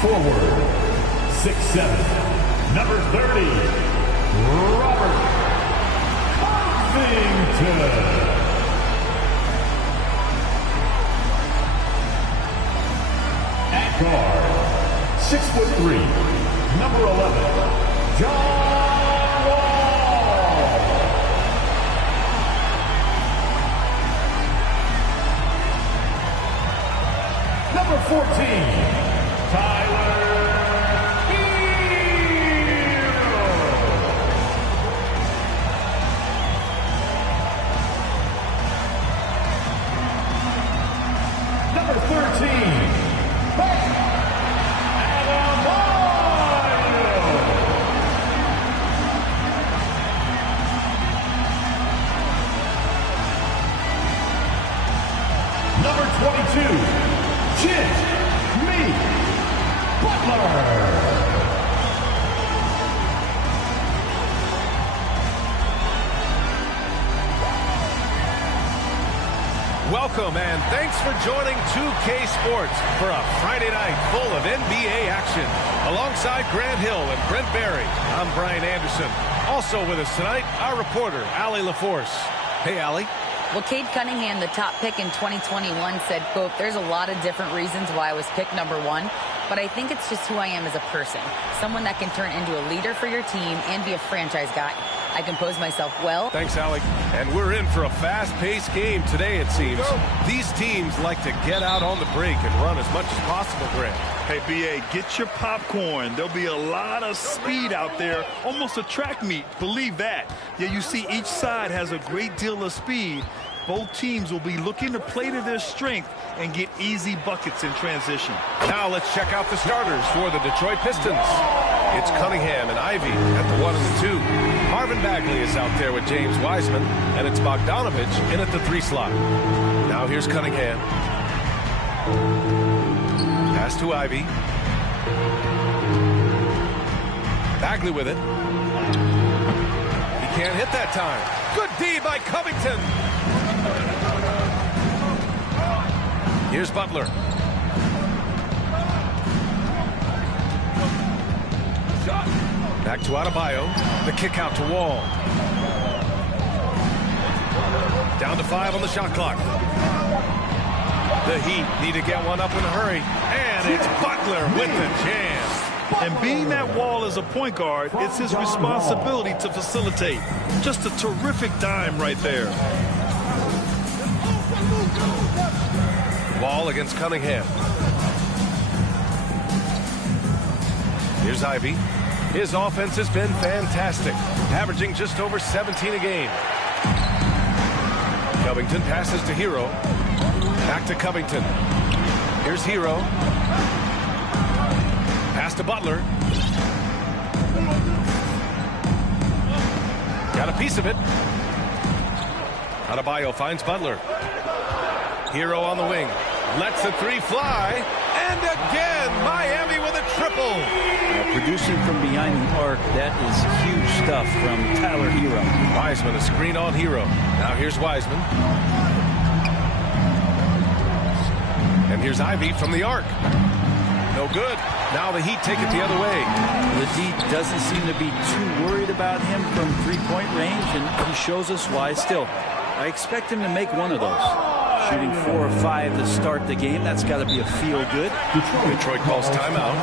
Forward, 6'7", number 30, Robert Covington. At guard, 6'3", number 11, John Wall. Number 14, Tyler Hero. Number 13, Bam Adebayo. Number 22, Jimmy Butler. Welcome and thanks for joining 2K Sports for a Friday night full of NBA action. Alongside Grant Hill and Brent Barry, I'm Brian Anderson. Also with us tonight, our reporter, Allie LaForce. Hey, Allie. Well, Cade Cunningham, the top pick in 2021, said, quote, "There's a lot of different reasons why I was picked number 1, but I think it's just who I am as a person. Someone that can turn into a leader for your team and be a franchise guy. I compose myself well." Thanks, Alec. And we're in for a fast-paced game today, it seems. These teams like to get out on the break and run as much as possible, Grant. Hey, B.A., get your popcorn. There'll be a lot of speed out there, almost a track meet. Believe that. Yeah, you see each side has a great deal of speed. Both teams will be looking to play to their strength and get easy buckets in transition. Now let's check out the starters for the Detroit Pistons. It's Cunningham and Ivy at the 1 and the 2. Marvin Bagley is out there with James Wiseman, and it's Bogdanovich in at the 3 slot. Now here's Cunningham. Pass to Ivy. Bagley with it. He can't hit that time. Good D by Covington. Here's Butler. Back to Adebayo. The kick out to Wall. Down to 5 on the shot clock. The Heat need to get one up in a hurry. And it's Butler with the jam. And being that Wall is a point guard, it's his responsibility to facilitate. Just a terrific dime right there. Wall against Cunningham. Here's Ivy. His offense has been fantastic, averaging just over 17 a game. Covington passes to Hero. Back to Covington. Here's Hero. Pass to Butler. Got a piece of it. Adebayo finds Butler. Hero on the wing. Lets the 3 fly. And again, Miami with a triple. Producing from behind the arc, that is huge stuff from Tyler Hero. Wiseman, a screen on Hero. Now here's Wiseman. And here's Ivy from the arc. No good. Now the Heat take it the other way. The D doesn't seem to be too worried about him from three-point range, and he shows us why. Still, I expect him to make one of those. Shooting 4 or 5 to start the game, that's got to be a feel-good. Detroit calls timeout.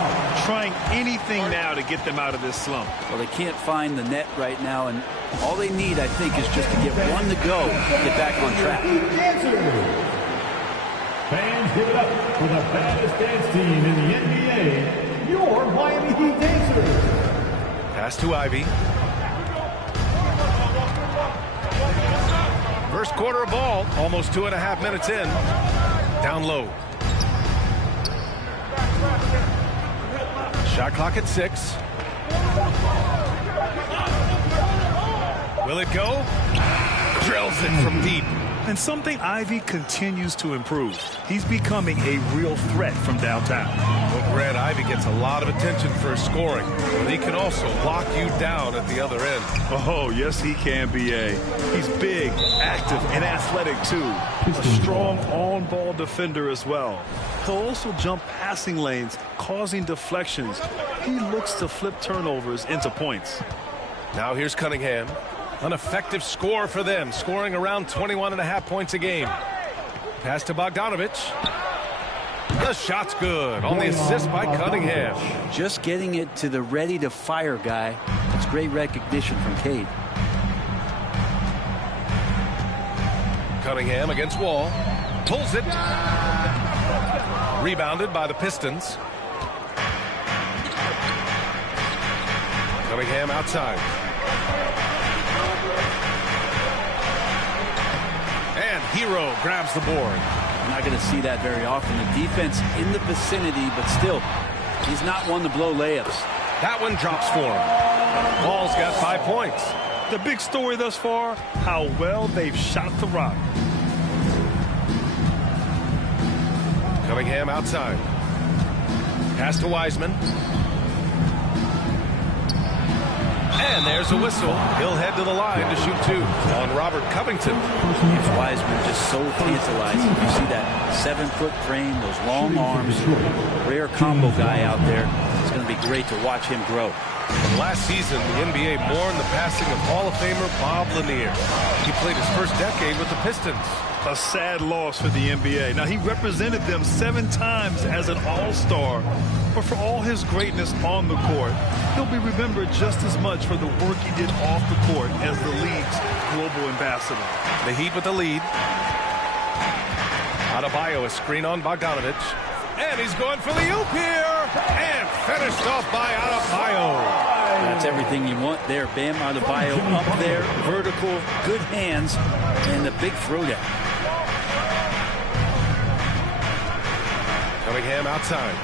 Trying anything now to get them out of this slump. Well, they can't find the net right now, and all they need, I think, is just to get one to go, get back on track. Fans, give it up for the baddest dance team in the NBA, your Miami Heat Dancers. Pass to Ivy. First quarter of ball, almost 2.5 minutes in. Down low. Shot clock at 6. Will it go? Drills it from deep. And something Ivy continues to improve. He's becoming a real threat from downtown. Well, Grant, Ivey gets a lot of attention for his scoring, but he can also lock you down at the other end. Oh, yes, he can, B.A. He's big, active, and athletic, too. A strong on-ball defender as well. He'll also jump passing lanes, causing deflections. He looks to flip turnovers into points. Now here's Cunningham. An effective score for them, scoring around 21.5 points a game. Pass to Bogdanovich. The shot's good on the assist by Cunningham. Just getting it to the ready-to-fire guy. That's great recognition from Cade. Cunningham against Wall. Pulls it. Rebounded by the Pistons. Cunningham outside. And Hero grabs the board. We're not going to see that very often. The defense in the vicinity, but still, he's not one to blow layups. That one drops for him. Ball's got 5 points. The big story thus far, how well they've shot the rock. Cunningham outside. Pass to Wiseman. And there's a whistle. He'll head to the line to shoot 2 on Robert Covington. Wiseman just so tantalizing. You see that 7-foot frame, those long arms, rare combo guy out there. It's going to be great to watch him grow. Last season, the NBA mourned the passing of Hall of Famer Bob Lanier. He played his first decade with the Pistons. A sad loss for the NBA. Now, he represented them 7 times as an all-star, but for all his greatness on the court, he'll be remembered just as much for the work he did off the court as the league's global ambassador. The Heat with the lead. Adebayo, a screen on Bogdanovich. And he's going for the oop here. And finished off by Adebayo. That's everything you want there. Bam Adebayo up there, vertical, good hands, and the big throwdown. Cunningham outside.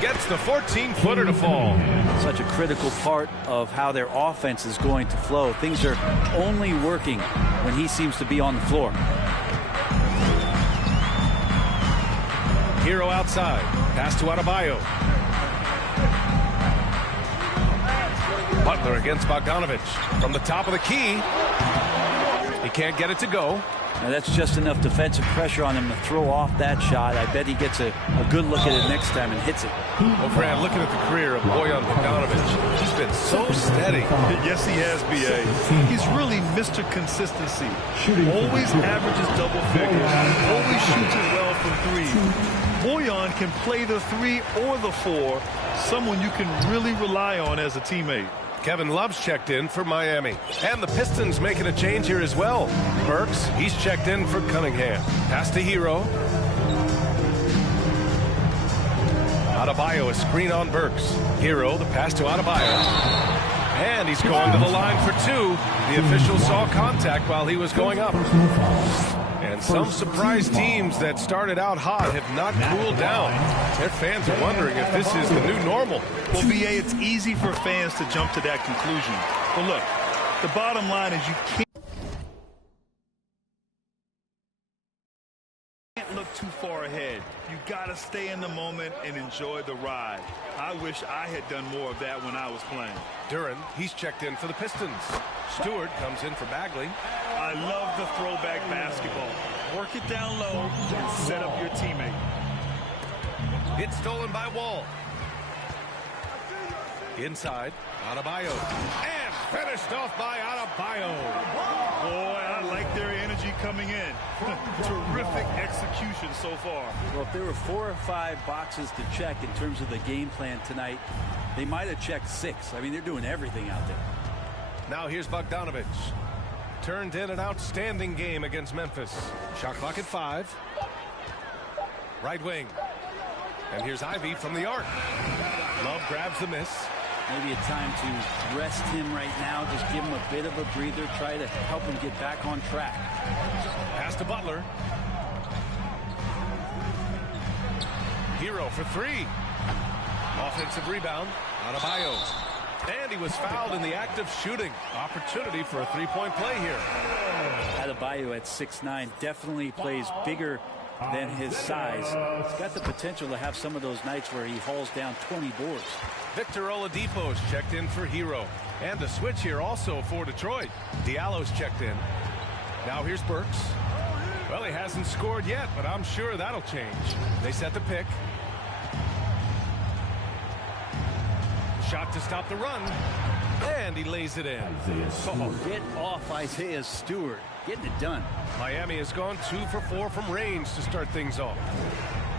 Gets the 14-footer to fall. Such a critical part of how their offense is going to flow. Things are only working when he seems to be on the floor. Hero outside. Pass to Adebayo. Butler against Bogdanovich. From the top of the key. He can't get it to go. Now that's just enough defensive pressure on him to throw off that shot. I bet he gets a good look at it next time and hits it. Well, Grant, looking at the career of Bojan Bogdanovich, he's been so steady. Yes, he has, B.A. He's really Mr. Consistency. Always averages double figures. Always shoots it well from 3. Bojan can play the 3 or the 4, someone you can really rely on as a teammate. Kevin Love's checked in for Miami. And the Pistons making a change here as well. Burks, he's checked in for Cunningham. Pass to Hero. Adebayo, a screen on Burks. Hero, the pass to Adebayo. And he's going to the line for 2. The official saw contact while he was going up. And some surprise teams that started out hot have not cooled down. Their fans are wondering if this is the new normal. Well, B.A., it's easy for fans to jump to that conclusion. But look, the bottom line is you can't look too far ahead. You got to stay in the moment and enjoy the ride. I wish I had done more of that when I was playing. Duren, he's checked in for the Pistons. Stewart comes in for Bagley. I love the throwback basketball. Work it down low and set up your teammate. It's stolen by Wall. Inside, Adebayo. And finished off by Adebayo. Boy, I like their energy coming in. Terrific execution so far. Well, if there were 4 or 5 boxes to check in terms of the game plan tonight, they might have checked 6. I mean, they're doing everything out there. Now here's Bogdanovich. Turned in an outstanding game against Memphis. Shot clock at 5. Right wing. And here's Ivey from the arc. Love grabs the miss. Maybe a time to rest him right now. Just give him a bit of a breather. Try to help him get back on track. Pass to Butler. Hero for 3. Offensive rebound. Adebayo. And he was fouled in the act of shooting. Opportunity for a 3-point play here. Adebayo at 6'9" definitely plays bigger than his size. He's got the potential to have some of those nights where he hauls down 20 boards. Victor Oladipo's checked in for Hero. And the switch here also for Detroit. Diallo's checked in. Now here's Burks. Well, he hasn't scored yet, but I'm sure that'll change. They set the pick. Shot to stop the run. And he lays it in. Oh, get off Isaiah Stewart. Getting it done. Miami has gone 2 for 4 from range to start things off.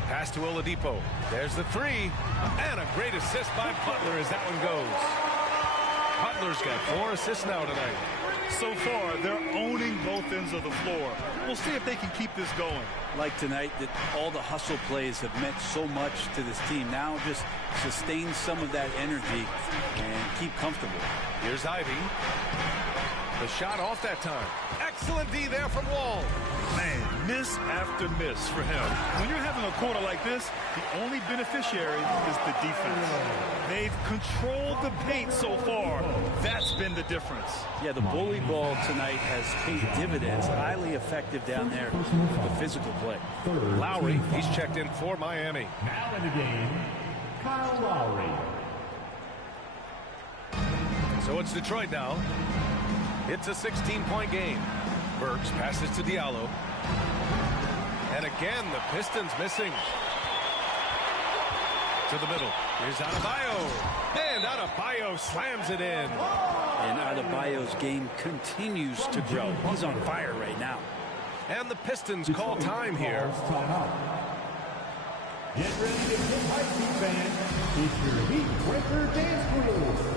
Pass to Oladipo. There's the three. And a great assist by Butler as that one goes. Butler's got 4 assists now tonight. So far, they're owning both ends of the floor. We'll see if they can keep this going. Like tonight, that all the hustle plays have meant so much to this team. Now just sustain some of that energy and keep comfortable. Here's Ivy. The shot off that time. Excellent D there from Wall. Man, miss after miss for him. When you're having a quarter like this, the only beneficiary is the defense. They've controlled the paint so far. That's been the difference. Yeah, the bully ball tonight has paid dividends. Highly effective down there with the physical play. Lowry, he's checked in for Miami. Now in the game, Kyle Lowry. So it's Detroit now. It's a 16-point game. Burks passes to Diallo. And again, the Pistons missing. To the middle. Here's Adebayo. And Adebayo slams it in. And Adebayo's game continues to grow. He's on fire right now. And the Pistons call time here. Get ready to get hyped, fans. It's your Heat Breaker Dance Crew.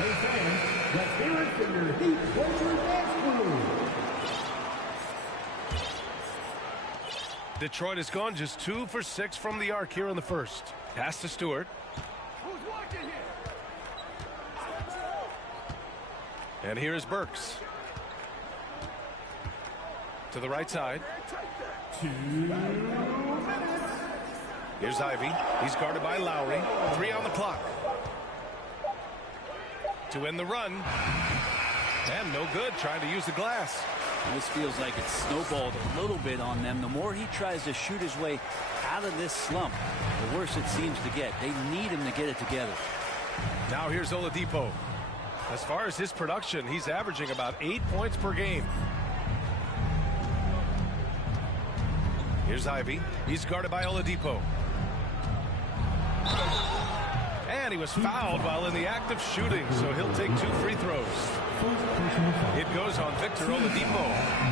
Hey fans, let's hear it for your Heat Breaker Dance Crew. Detroit has gone just 2 for 6 from the arc here in the first. Pass to Stewart. And here is Burks. To the right side. 2 minutes. Here's Ivy. He's guarded by Lowry. 3 on the clock. To end the run. And no good, trying to use the glass. This feels like it's snowballed a little bit on them. The more he tries to shoot his way out of this slump, the worse it seems to get. They need him to get it together. Now here's Oladipo. As far as his production, he's averaging about 8 points per game. Here's Ivy. He's guarded by Oladipo. And he was fouled while in the act of shooting, so he'll take 2 free throws. It goes on Victor Oladipo.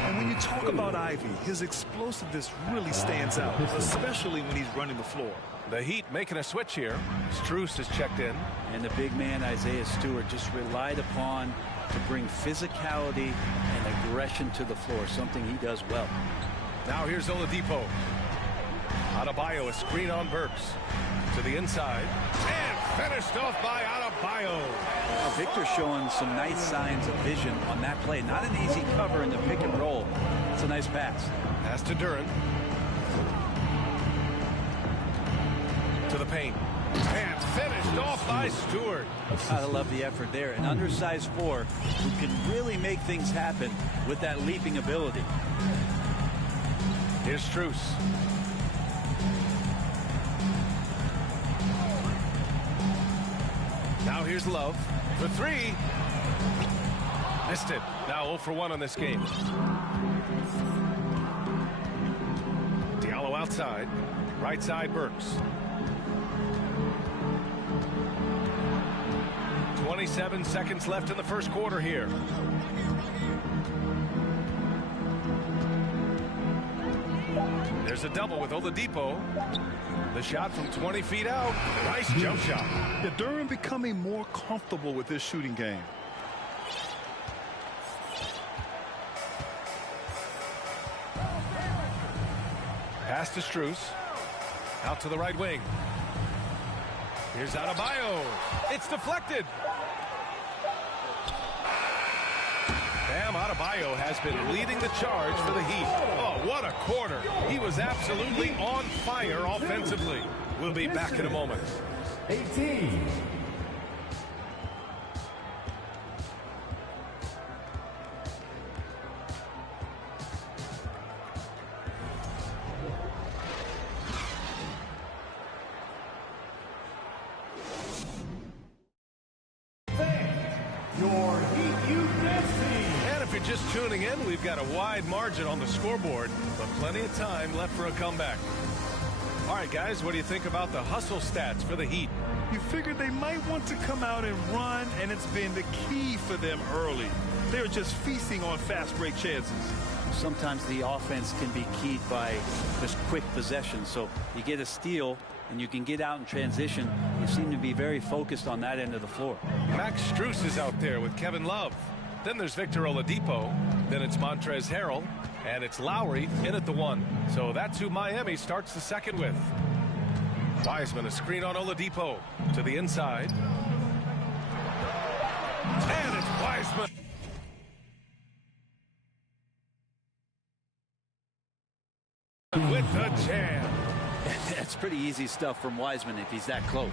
And when you talk about Ivy, his explosiveness really stands out, especially when he's running the floor. The Heat making a switch here. Strus is checked in. And the big man, Isaiah Stewart, just relied upon to bring physicality and aggression to the floor, something he does well. Now here's Oladipo. Adebayo, a screen on Burks. To the inside. And finished off by Adebayo. Well, Victor's showing some nice signs of vision on that play. Not an easy cover in the pick and roll. It's a nice pass. Pass to Duren. To the paint. And finished off by Stewart. I love the effort there. An undersized 4 who can really make things happen with that leaping ability. Here's Strus. Now here's Love for three. Missed it. Now 0 for 1 on this game. Diallo outside. Right side Burks. 27 seconds left in the first quarter here. There's a double with Oladipo. The shot from 20 feet out. Nice jump shot. Yeah, Durham becoming more comfortable with this shooting game. Pass to Strus. Out to the right wing. Here's Adebayo. It's deflected. Bam Adebayo has been leading the charge for the Heat. Oh, what a quarter. He was absolutely on fire offensively. We'll be back in a moment. 18. Your Heat Youth Dance Team. And if you're just tuning in, we've got a wide margin on the scoreboard, but plenty of time left for a comeback. All right, guys, what do you think about the hustle stats for the Heat? You figured they might want to come out and run, and it's been the key for them early. They're just feasting on fast break chances. Sometimes the offense can be keyed by just quick possession. So you get a steal and you can get out in transition. You seem to be very focused on that end of the floor. Max Strus is out there with Kevin Love. Then there's Victor Oladipo. Then it's Montrezl Harrell. And it's Lowry in at the 1. So that's who Miami starts the second with. Wiseman, a screen on Oladipo to the inside. And it's Wiseman. With the jam. That's pretty easy stuff from Wiseman if he's that close.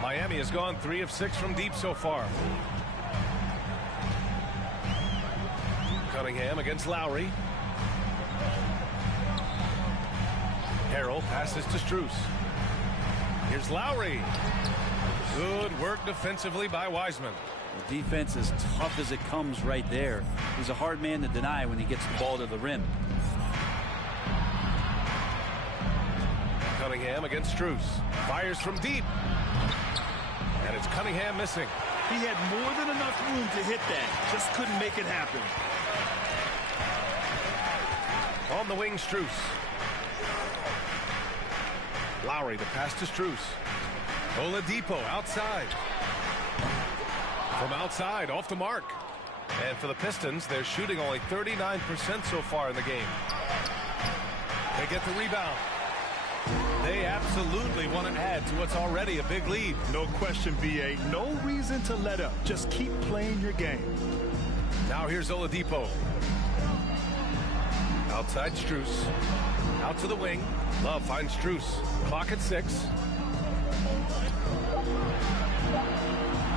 Miami has gone 3 of 6 from deep so far. Cunningham against Lowry. Harrell passes to Strus. Here's Lowry. Good work defensively by Wiseman. The defense is tough as it comes right there. He's a hard man to deny when he gets the ball to the rim. Cunningham against Strus. Fires from deep. And it's Cunningham missing. He had more than enough room to hit that. Just couldn't make it happen. On the wing, Strus. Lowry, the pass to Strus. Oladipo outside. From outside, off the mark. And for the Pistons, they're shooting only 39% so far in the game. They get the rebound. They absolutely want to add to what's already a big lead. No question, B.A. No reason to let up. Just keep playing your game. Now here's Oladipo. Outside Strus. Out to the wing. Love finds Strus. Clock at 6.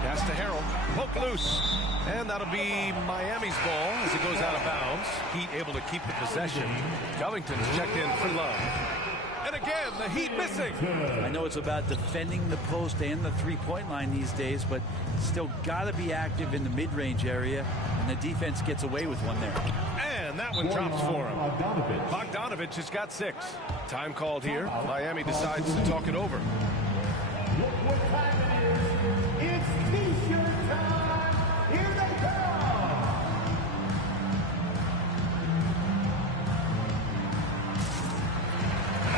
Pass to Harrell. Poke loose. And that'll be Miami's ball as it goes out of bounds. Heat able to keep the possession. Covington's checked in for Love. And again, the Heat missing. I know it's about defending the post and the three-point line these days, but still got to be active in the mid-range area, and the defense gets away with one there. And that one drops for him. Bogdanovich has got 6. Time called here. Miami decides to talk it over. Look what time it is. It's T-shirt time. Here they come.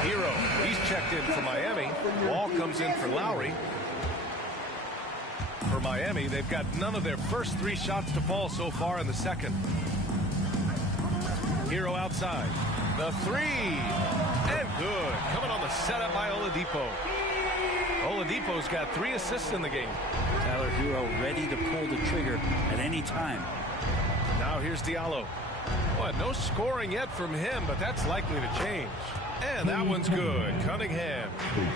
Hero, he's checked in for Miami. Wall comes in for Lowry. For Miami, they've got none of their first 3 shots to fall so far in the second. Hero outside. The 3. And good. Coming on the setup by Oladipo. Oladipo's got 3 assists in the game. Tyler Hero ready to pull the trigger at any time. Now here's Diallo. Boy, no scoring yet from him, but that's likely to change. And that one's good. Cunningham.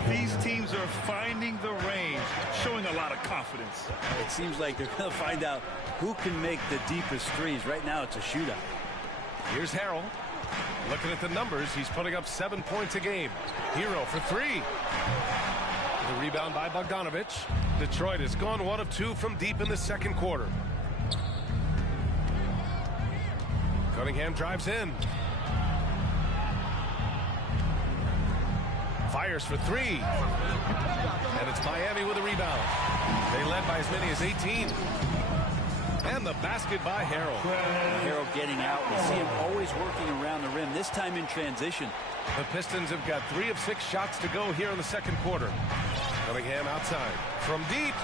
These teams are finding the range, showing a lot of confidence. It seems like they're going to find out who can make the deepest threes. Right now, it's a shootout. Here's Harrell. Looking at the numbers, he's putting up 7 points a game. Hero for 3. The rebound by Bogdanovich. Now here's Lowry. Lowry against Strus. Strus. Strus. Now to the wing. Here's Harrell. Looking at the numbers, he's putting up 7 points a game. Hero for 3. The rebound by Bogdanovich. Hero for 3. Detroit has gone 1 of 2 from deep in the second quarter. Cunningham drives in. Fires for 3. And it's Miami with a rebound. They led by as many as 18. And the basket by Harrell. Harrell getting out. We see him always working around the rim, this time in transition. The Pistons have got 3 of 6 shots to go here in the second quarter. Cunningham outside. From deep.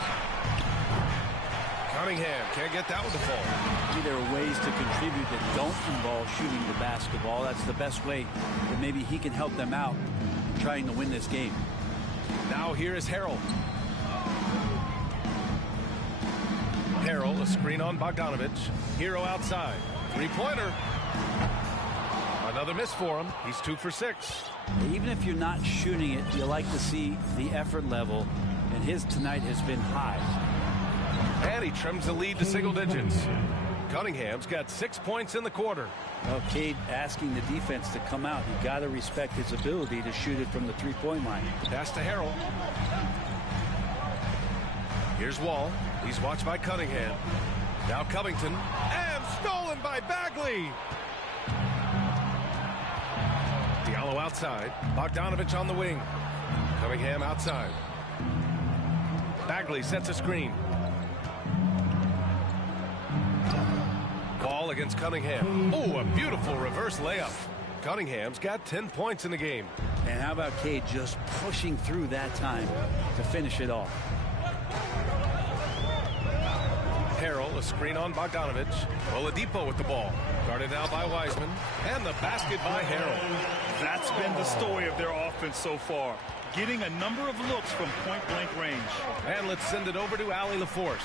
Cunningham can't get that one to fall. Maybe there are ways to contribute that don't involve shooting the basketball. That's the best way that maybe he can help them out trying to win this game. Now here is Harrell. Harrell, a screen on Bogdanovich. Hero outside. Three-pointer. Another miss for him. He's 2 for 6. Even if you're not shooting it, you like to see the effort level, and his tonight has been high. And he trims the lead to single digits. Cunningham's got 6 points in the quarter. Well, Cade asking the defense to come out. You got to respect his ability to shoot it from the three-point line. Pass to Harrell. Here's Wall. He's watched by Cunningham. Now Covington. And stolen by Bagley. Diallo outside. Bogdanovich on the wing. Cunningham outside. Bagley sets a screen. Wall against Cunningham. Oh, a beautiful reverse layup. Cunningham's got 10 points in the game. And how about Cade just pushing through that time to finish it off? Harrell, a screen on Bogdanovich. Oladipo with the ball. Guarded now by Wiseman. And the basket by Harrell. That's been the story of their offense so far. Getting a number of looks from point-blank range. And let's send it over to Allie LaForce.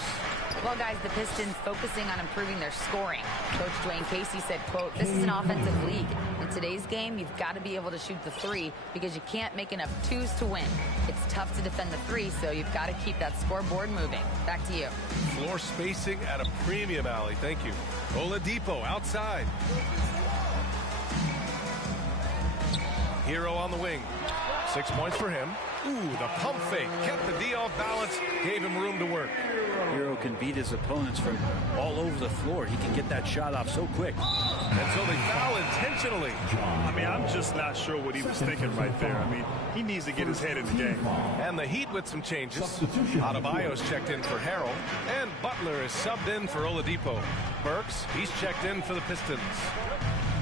Well, guys, the Pistons focusing on improving their scoring. Coach Dwayne Casey said, quote, "This is an offensive league. In today's game, you've got to be able to shoot the 3 because you can't make enough 2s to win. It's tough to defend the 3, so you've got to keep that scoreboard moving." Back to you. Floor spacing at a premium, Allie. Thank you. Oladipo outside. Hero on the wing. 6 points for him. Ooh, the pump fake. Kept the D off balance. Gave him room to work. Hero can beat his opponents from all over the floor. He can get that shot off so quick. And so they foul intentionally. I mean, I'm just not sure what he was thinking right there. I mean, he needs to get his head in the game. And the Heat with some changes. Adebayo's checked in for Harrell. And Butler is subbed in for Oladipo. Burks, he's checked in for the Pistons.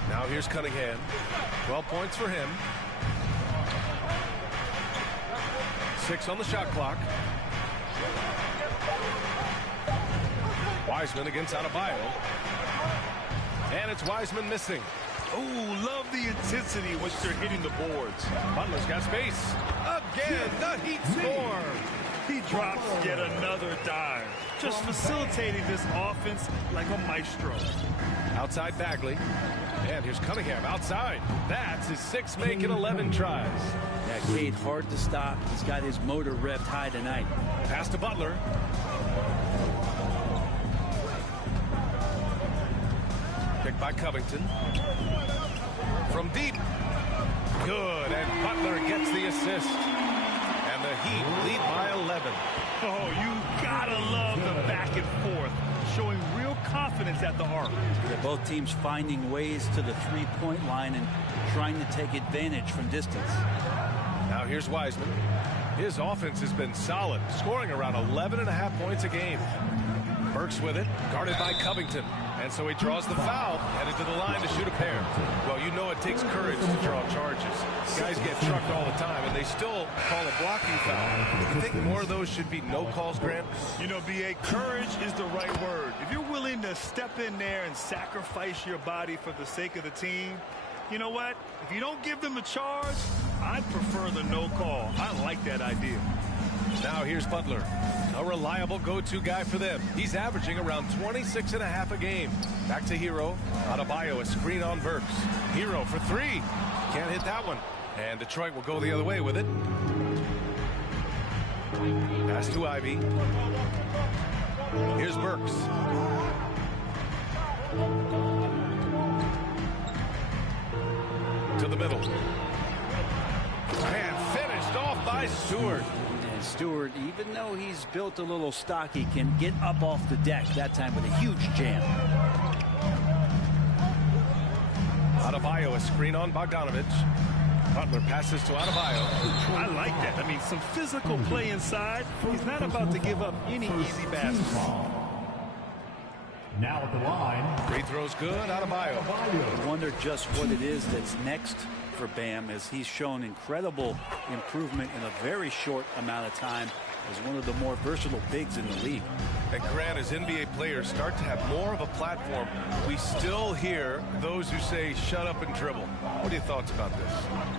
Now here's Cunningham. 12 points for him. 6 on the shot clock. Wiseman against Adebayo. And it's Wiseman missing. Oh, love the intensity in which they're hitting the boards. Butler's got space. Again, the Heat score. He drops yet another dime. Just facilitating this offense like a maestro. Outside Bagley. And here's Cunningham outside. That's his 6th make in 11 tries. Yeah, Cade, hard to stop. He's got his motor revved high tonight. Pass to Butler. Picked by Covington. From deep. Good, and Butler gets the assist. And the Heat lead by 11. Oh, you gotta love the back and forth. Showing real confidence at the arc. They're both teams finding ways to the three-point line and trying to take advantage from distance. Now here's Wiseman. His offense has been solid, scoring around 11.5 points a game. Burks with it, guarded by Covington. And so he draws the foul, headed to the line to shoot a pair. Well, you know it takes courage to draw charges. Guys get trucked all the time, and they still call a blocking foul. You think more of those should be no calls, Grant? You know, B.A., courage is the right word. If you're willing to step in there and sacrifice your body for the sake of the team, you know what? If you don't give them a charge, I'd prefer the no call. I like that idea. Now here's Butler, a reliable go-to guy for them. He's averaging around 26.5 a game. Back to Hero. Adebayo, a screen on Burks. Hero for 3. Can't hit that one. And Detroit will go the other way with it. Pass to Ivy. Here's Burks. To the middle. And finished off by Stewart. Stewart, even though he's built a little stocky, can get up off the deck, that time with a huge jam. Adebayo, a screen on Bogdanovic. Butler passes to Adebayo. I like that. I mean, some physical play inside. He's not about to give up any easy baskets. Now at the line. Free throw's good. Adebayo. I wonder just what it is that's next for Bam, as he's shown incredible improvement in a very short amount of time as one of the more versatile bigs in the league. And Grant, as NBA players start to have more of a platform, we still hear those who say shut up and dribble. What are your thoughts about this?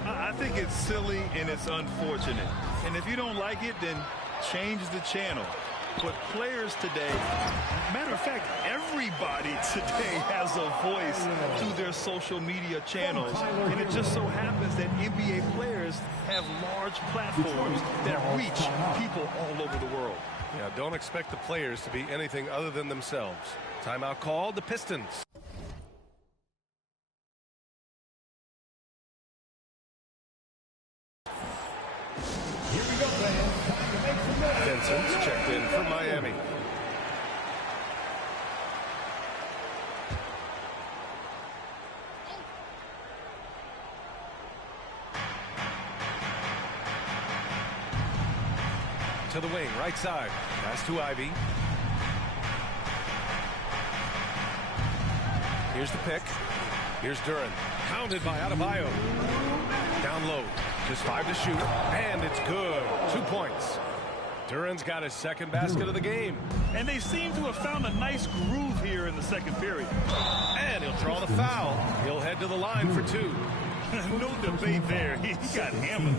I think it's silly and it's unfortunate. And if you don't like it, then change the channel. But players today, matter of fact, everybody today has a voice through their social media channels. And it just so happens that NBA players have large platforms that reach people all over the world. Yeah, don't expect the players to be anything other than themselves. Timeout called, the Pistons. Here we go, fans. Time to make some noise. Vincent's checked in for Miami. To the wing, right side. Pass to Ivy. Here's the pick. Here's Duren. Pounded by Adebayo. Down low. Just 5 to shoot. And it's good. 2 points. Duren's got his second basket of the game. And they seem to have found a nice groove here in the second period. And he'll draw the foul. He'll head to the line for 2. No debate there. He got hammered.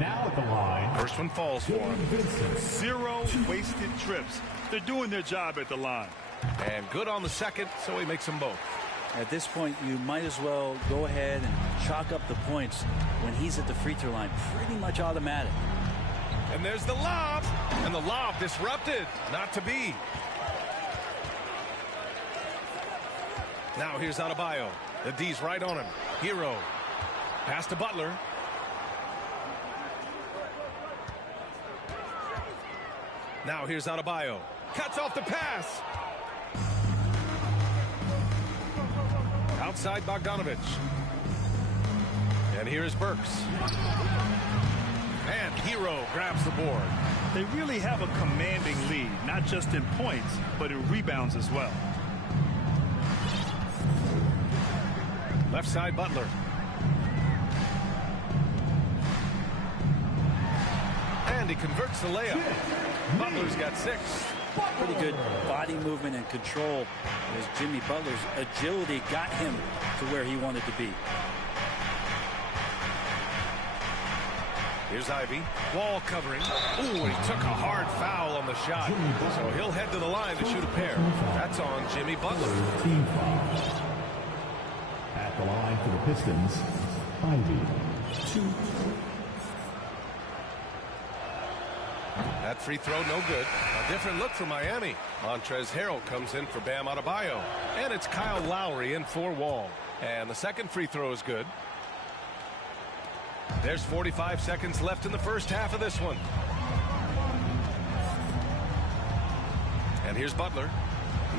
Now at the line. First one falls for him. Vincent. 0 wasted trips. They're doing their job at the line. And good on the second, so he makes them both. At this point, you might as well go ahead and chalk up the points when he's at the free throw line. Pretty much automatic. And there's the lob. And the lob disrupted. Not to be. Now here's Adebayo. The D's right on him. Hero. Pass to Butler. Now here's Adebayo. Cuts off the pass. Outside Bogdanovic. And here's Burks. And Hero grabs the board. They really have a commanding lead, not just in points, but in rebounds as well. Left side Butler. And he converts the layup. Butler's got 6. Pretty good body movement and control as Jimmy Butler's agility got him to where he wanted to be. Here's Ivy. Wall covering. Ooh, he took a hard foul on the shot. So he'll head to the line to shoot a pair. That's on Jimmy Butler. Team foul. At the line for the Pistons, Ivy. 2. That free throw no good. A different look for Miami. Montrezl Harrell comes in for Bam Adebayo. And it's Kyle Lowry in for Wall. And the second free throw is good. There's 45 seconds left in the first half of this one. And here's Butler.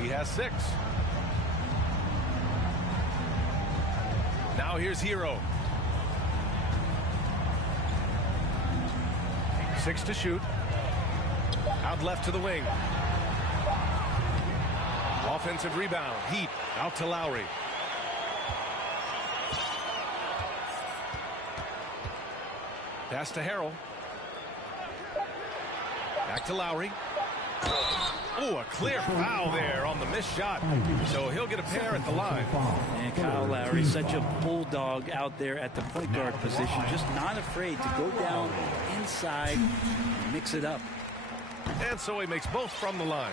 He has 6. Now here's Hero. 6 to shoot. Out left to the wing. Offensive rebound. Heat out to Lowry. Pass to Harrell. Back to Lowry. Oh, a clear foul there on the missed shot. So he'll get a pair at the line. And Kyle Lowry, such a bulldog out there at the point guard position, just not afraid to go down inside and mix it up. And so he makes both from the line.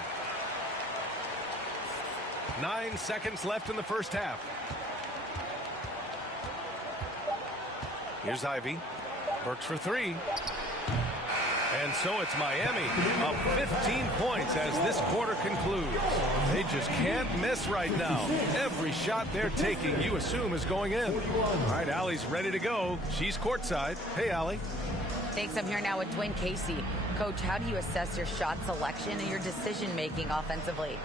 9 seconds left in the first half. Here's Ivy. Burks for 3. And so it's Miami up 15 points as this quarter concludes. They just can't miss right now. Every shot they're taking, you assume, is going in. All right, Allie's ready to go. She's courtside. Hey, Allie. Thanks. I'm here now with Dwayne Casey. Coach, how do you assess your shot selection and your decision-making offensively?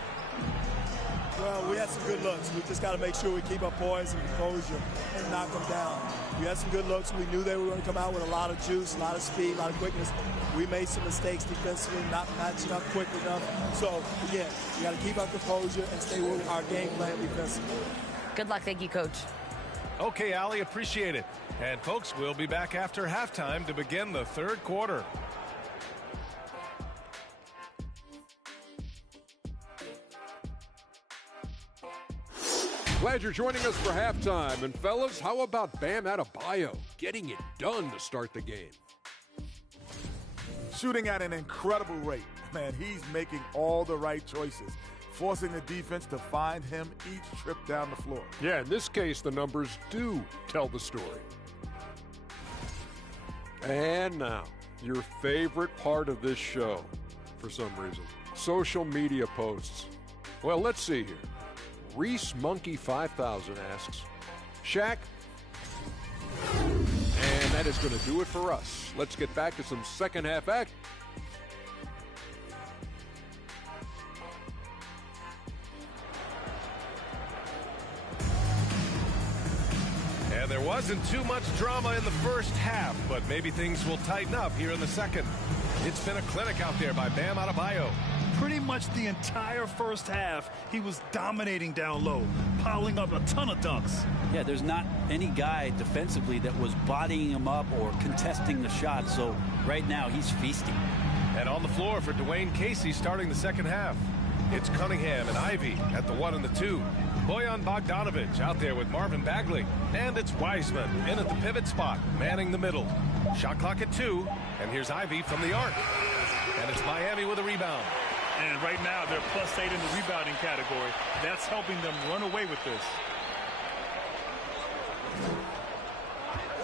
Well, we had some good looks. We just got to make sure we keep our poise and composure and knock them down. We had some good looks. We knew they were going to come out with a lot of juice, a lot of speed, a lot of quickness. We made some mistakes defensively, not matching up quick enough. So, again, we got to keep our composure and stay with our game plan defensively. Good luck. Thank you, Coach. Okay, Allie, appreciate it. And, folks, we'll be back after halftime to begin the third quarter. Glad you're joining us for halftime. And fellas, how about Bam Adebayo getting it done to start the game? Shooting at an incredible rate. Man, he's making all the right choices, forcing the defense to find him each trip down the floor. Yeah, in this case, the numbers do tell the story. And now, your favorite part of this show, for some reason, social media posts. Well, let's see here. Reese Monkey 5000 asks, Shaq, and that is going to do it for us. Let's get back to some second half action. And there wasn't too much drama in the first half, but maybe things will tighten up here in the second. It's been a clinic out there by Bam Adebayo. Pretty much the entire first half, he was dominating down low, piling up a ton of dunks. Yeah, there's not any guy defensively that was bodying him up or contesting the shot, so right now he's feasting. And on the floor for Dwayne Casey starting the second half. It's Cunningham and Ivy at the 1 and the 2. Bojan Bogdanovic out there with Marvin Bagley. And it's Wiseman in at the pivot spot, manning the middle. Shot clock at 2, and here's Ivy from the arc. And it's Miami with a rebound. And right now, they're +8 in the rebounding category. That's helping them run away with this.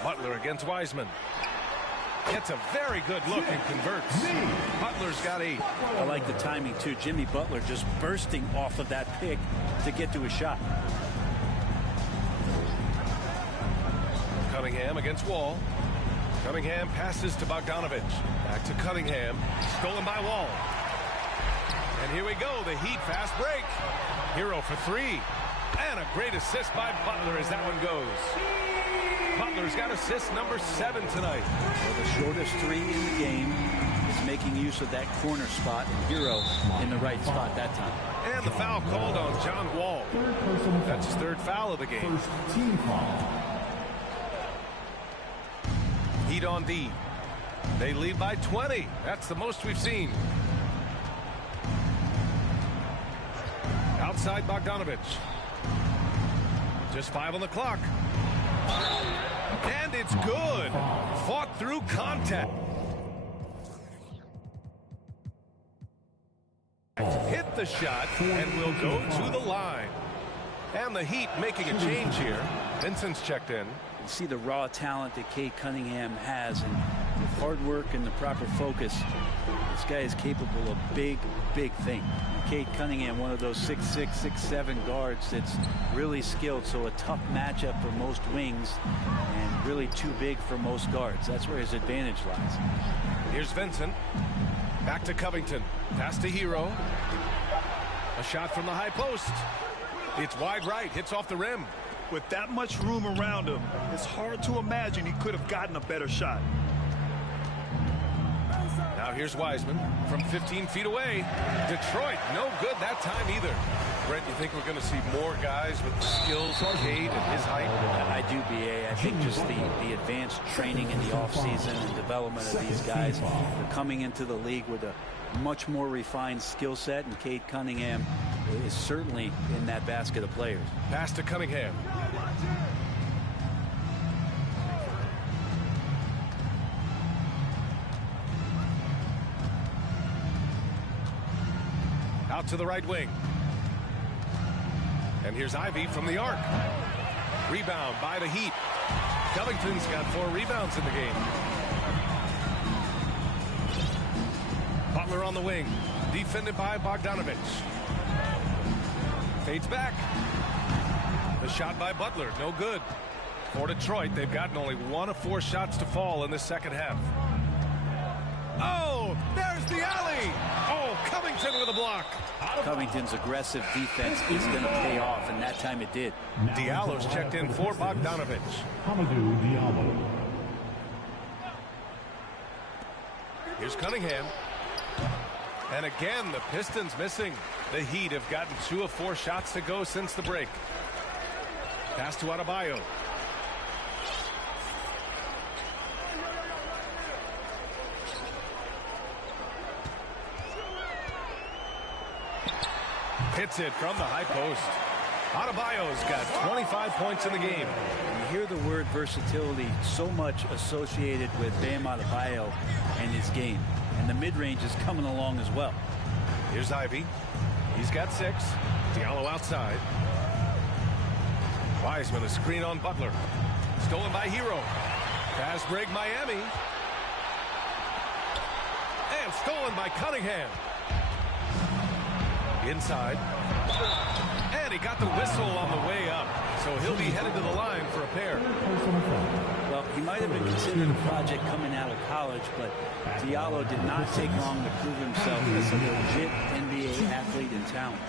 Butler against Wiseman. Gets a very good look and converts. Butler's got 8. I like the timing, too. Jimmy Butler just bursting off of that pick to get to his shot. Cunningham against Wall. Cunningham passes to Bogdanovic. Back to Cunningham. Stolen by Wall. And here we go, the Heat fast break. Hero for 3. And a great assist by Butler as that one goes. Butler's got assist number 7 tonight. So the shortest 3 in the game is making use of that corner spot, and Hero in the right spot that time. And the foul called on John Wall. That's his 3rd foul of the game. First team foul. Heat on D. They lead by 20. That's the most we've seen. Outside Bogdanovic. Just 5 on the clock. And it's good. Fought through contact. Hit the shot and will go to the line. And the Heat making a change here. Vincent's checked in. You see the raw talent that Cade Cunningham has, and with hard work and the proper focus, this guy is capable of big, big things. Cade Cunningham, one of those 6'6", 6'7" guards that's really skilled, so a tough matchup for most wings and really too big for most guards. That's where his advantage lies. Here's Vincent. Back to Covington. Pass to Hero. A shot from the high post. It's wide right. Hits off the rim. With that much room around him, it's hard to imagine he could have gotten a better shot. Now here's Wiseman from 15 feet away. Detroit, no good that time either. Brent, you think we're going to see more guys with the skills of Cade and his height? I do, B.A. I think just the advanced training in the offseason and development of these guys. They're coming into the league with a much more refined skill set, and Cade Cunningham is certainly in that basket of players. Pass to Cunningham. Out to the right wing. And here's Ivy from the arc. Rebound by the Heat. Covington's got 4 rebounds in the game. Butler on the wing. Defended by Bogdanovic. Fades back. The shot by Butler, no good. For Detroit, they've gotten only 1 of 4 shots to fall in the second half. Oh, there's the alley. Oh, Covington with a block. Covington's aggressive defense is going to pay off, and that time it did. Diallo's checked in for Bogdanovich. Hamidou Diallo. Here's Cunningham. And again, the Pistons missing. The Heat have gotten 2 of 4 shots to go since the break. Pass to Adebayo. Hits it from the high post. Adebayo's got 25 points in the game. You hear the word versatility so much associated with Bam Adebayo and his game. And the mid-range is coming along as well. Here's Ivy. He's got 6. Diallo outside. Wiseman a screen on Butler. Stolen by Hero. Fast break Miami. And stolen by Cunningham. Inside. And he got the whistle on the way up. So he'll be headed to the line for a pair. Well, he might have been considered a project coming out of college, but Diallo did not take long to prove himself as a legit NBA athlete and talent.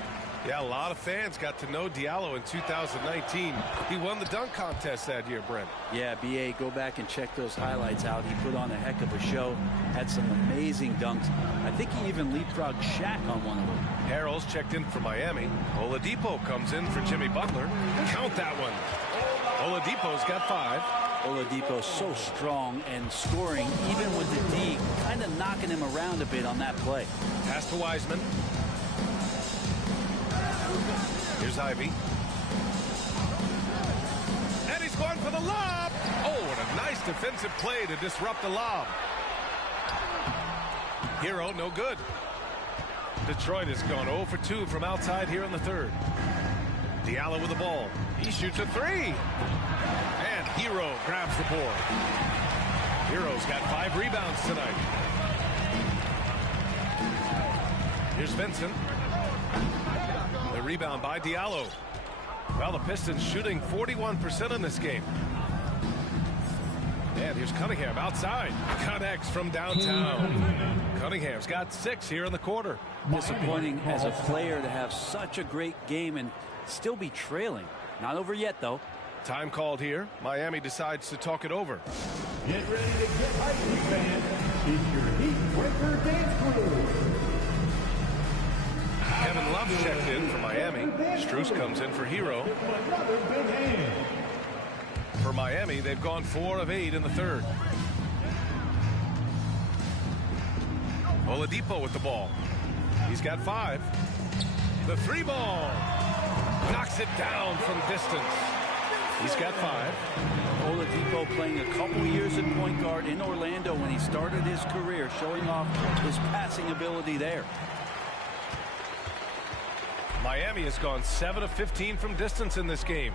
Yeah, a lot of fans got to know Diallo in 2019. He won the dunk contest that year, Brent. Yeah, BA, go back and check those highlights out. He put on a heck of a show, had some amazing dunks. I think he even leapfrogged Shaq on one of them. Harrell's checked in for Miami. Oladipo comes in for Jimmy Butler. Count that one. Oladipo's got 5. Oladipo so strong and scoring, even with the D, kind of knocking him around a bit on that play. Pass to Wiseman. Here's Ivy. And he's going for the lob. Oh, and a nice defensive play to disrupt the lob. Hero, no good. Detroit has gone 0 for 2 from outside here in the third. Diallo with the ball. He shoots a 3. And Hero grabs the board. Hero's got 5 rebounds tonight. Here's Vincent. The rebound by Diallo. Well, the Pistons shooting 41% in this game. And here's Cunningham outside. Connects from downtown. Cunningham's got 6 here in the quarter. Disappointing as a player to have such a great game and still be trailing. Not over yet, though. Time called here. Miami decides to talk it over. Get ready to get hyped, fans. It's your Heat Breaker Dance Crew. Kevin Love checked in for Miami. Strus comes in for Hero. Another big hand. For Miami, they've gone 4 of 8 in the third. Oladipo with the ball. He's got 5. The 3 ball. Knocks it down from distance. He's got 5. Oladipo playing a couple years at point guard in Orlando when he started his career, showing off his passing ability there. Miami has gone 7 of 15 from distance in this game.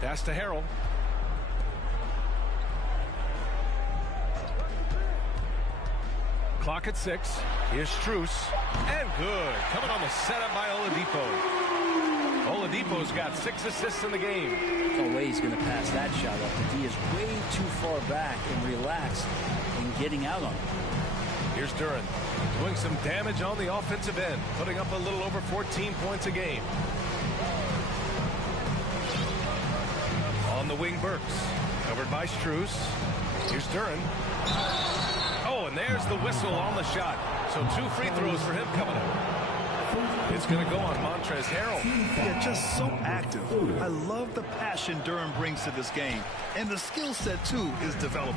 Pass to Harrell. Clock at 6. Here's Strus. And good. Coming on the setup by Oladipo. Oladipo's got 6 assists in the game. No way he's going to pass that shot up. The D is way too far back and relaxed in getting out on him. Here's Duren doing some damage on the offensive end, putting up a little over 14 points a game. On the wing, Burks. Covered by Strus. Here's Duren. Oh, and there's the whistle on the shot. So 2 free throws for him coming up. It's going to go on Montrezl Harrell. Yeah, just so active. I love the passion Duren brings to this game. And the skill set, too, is developing.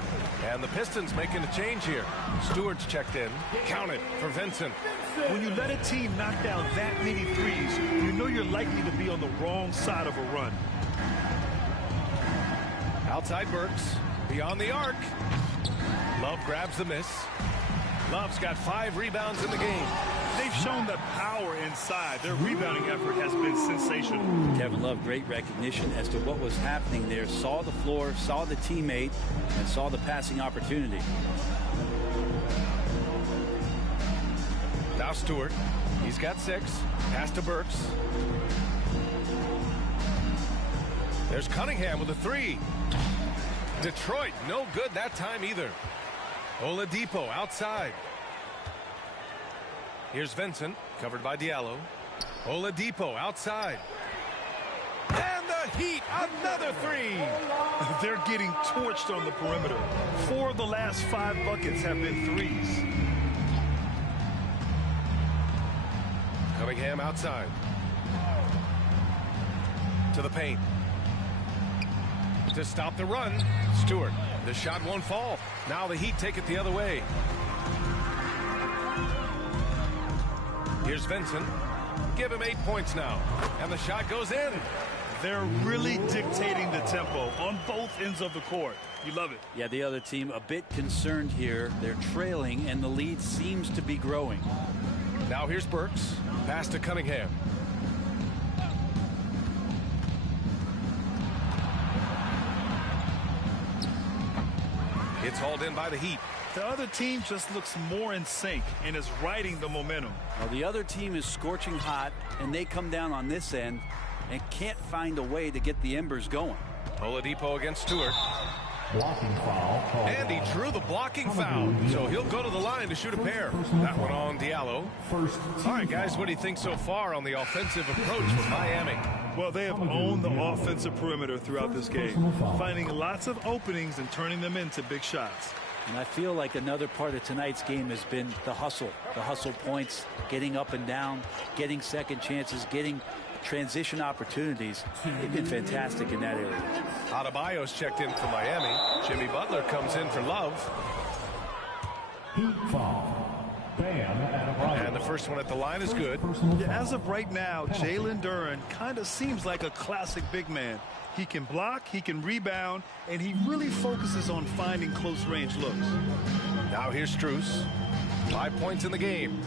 And the Pistons making a change here. Stewart's checked in. Counted for Vincent. When you let a team knock down that many threes, you know you're likely to be on the wrong side of a run. Outside Burks. Beyond the arc. Love grabs the miss. Love's got 5 rebounds in the game. They've shown the power inside. Their rebounding effort has been sensational. Kevin Love, great recognition as to what was happening there. Saw the floor, saw the teammate, and saw the passing opportunity. Now Stewart. He's got 6. Pass to Burks. There's Cunningham with a 3. Detroit, no good that time either. Oladipo outside. Here's Vincent, covered by Diallo. Oladipo outside. And the Heat, another three. They're getting torched on the perimeter. 4 of the last 5 buckets have been threes. Cunningham outside. To the paint. To stop the run, Stewart. The shot won't fall. Now the Heat take it the other way. Here's Vincent. Give him 8 points now. And the shot goes in. They're really dictating the tempo on both ends of the court. You love it. Yeah, the other team a bit concerned here. They're trailing, and the lead seems to be growing. Now here's Burks. Pass to Cunningham. It's hauled in by the Heat. The other team just looks more in sync and is riding the momentum. Well, the other team is scorching hot, and they come down on this end and can't find a way to get the embers going. Oladipo against Stewart. Blocking foul. And he drew the blocking foul, so he'll go to the line to shoot a pair. That one on Diallo. All right, guys, what do you think so far on the offensive approach from Miami? Well, they have owned the offensive perimeter throughout this game, finding lots of openings and turning them into big shots. And I feel like another part of tonight's game has been the hustle points, getting up and down, getting second chances, getting transition opportunities. They've been fantastic in that area. Adebayo's checked in for Miami. Jimmy Butler comes in for Love. Heat foul. Bam Adebayo. And the first one at the line is good. Yeah, as of right now, Jalen Duren kind of seems like a classic big man. He can block, he can rebound, and he really focuses on finding close-range looks. Now here's Strus. 5 points in the game.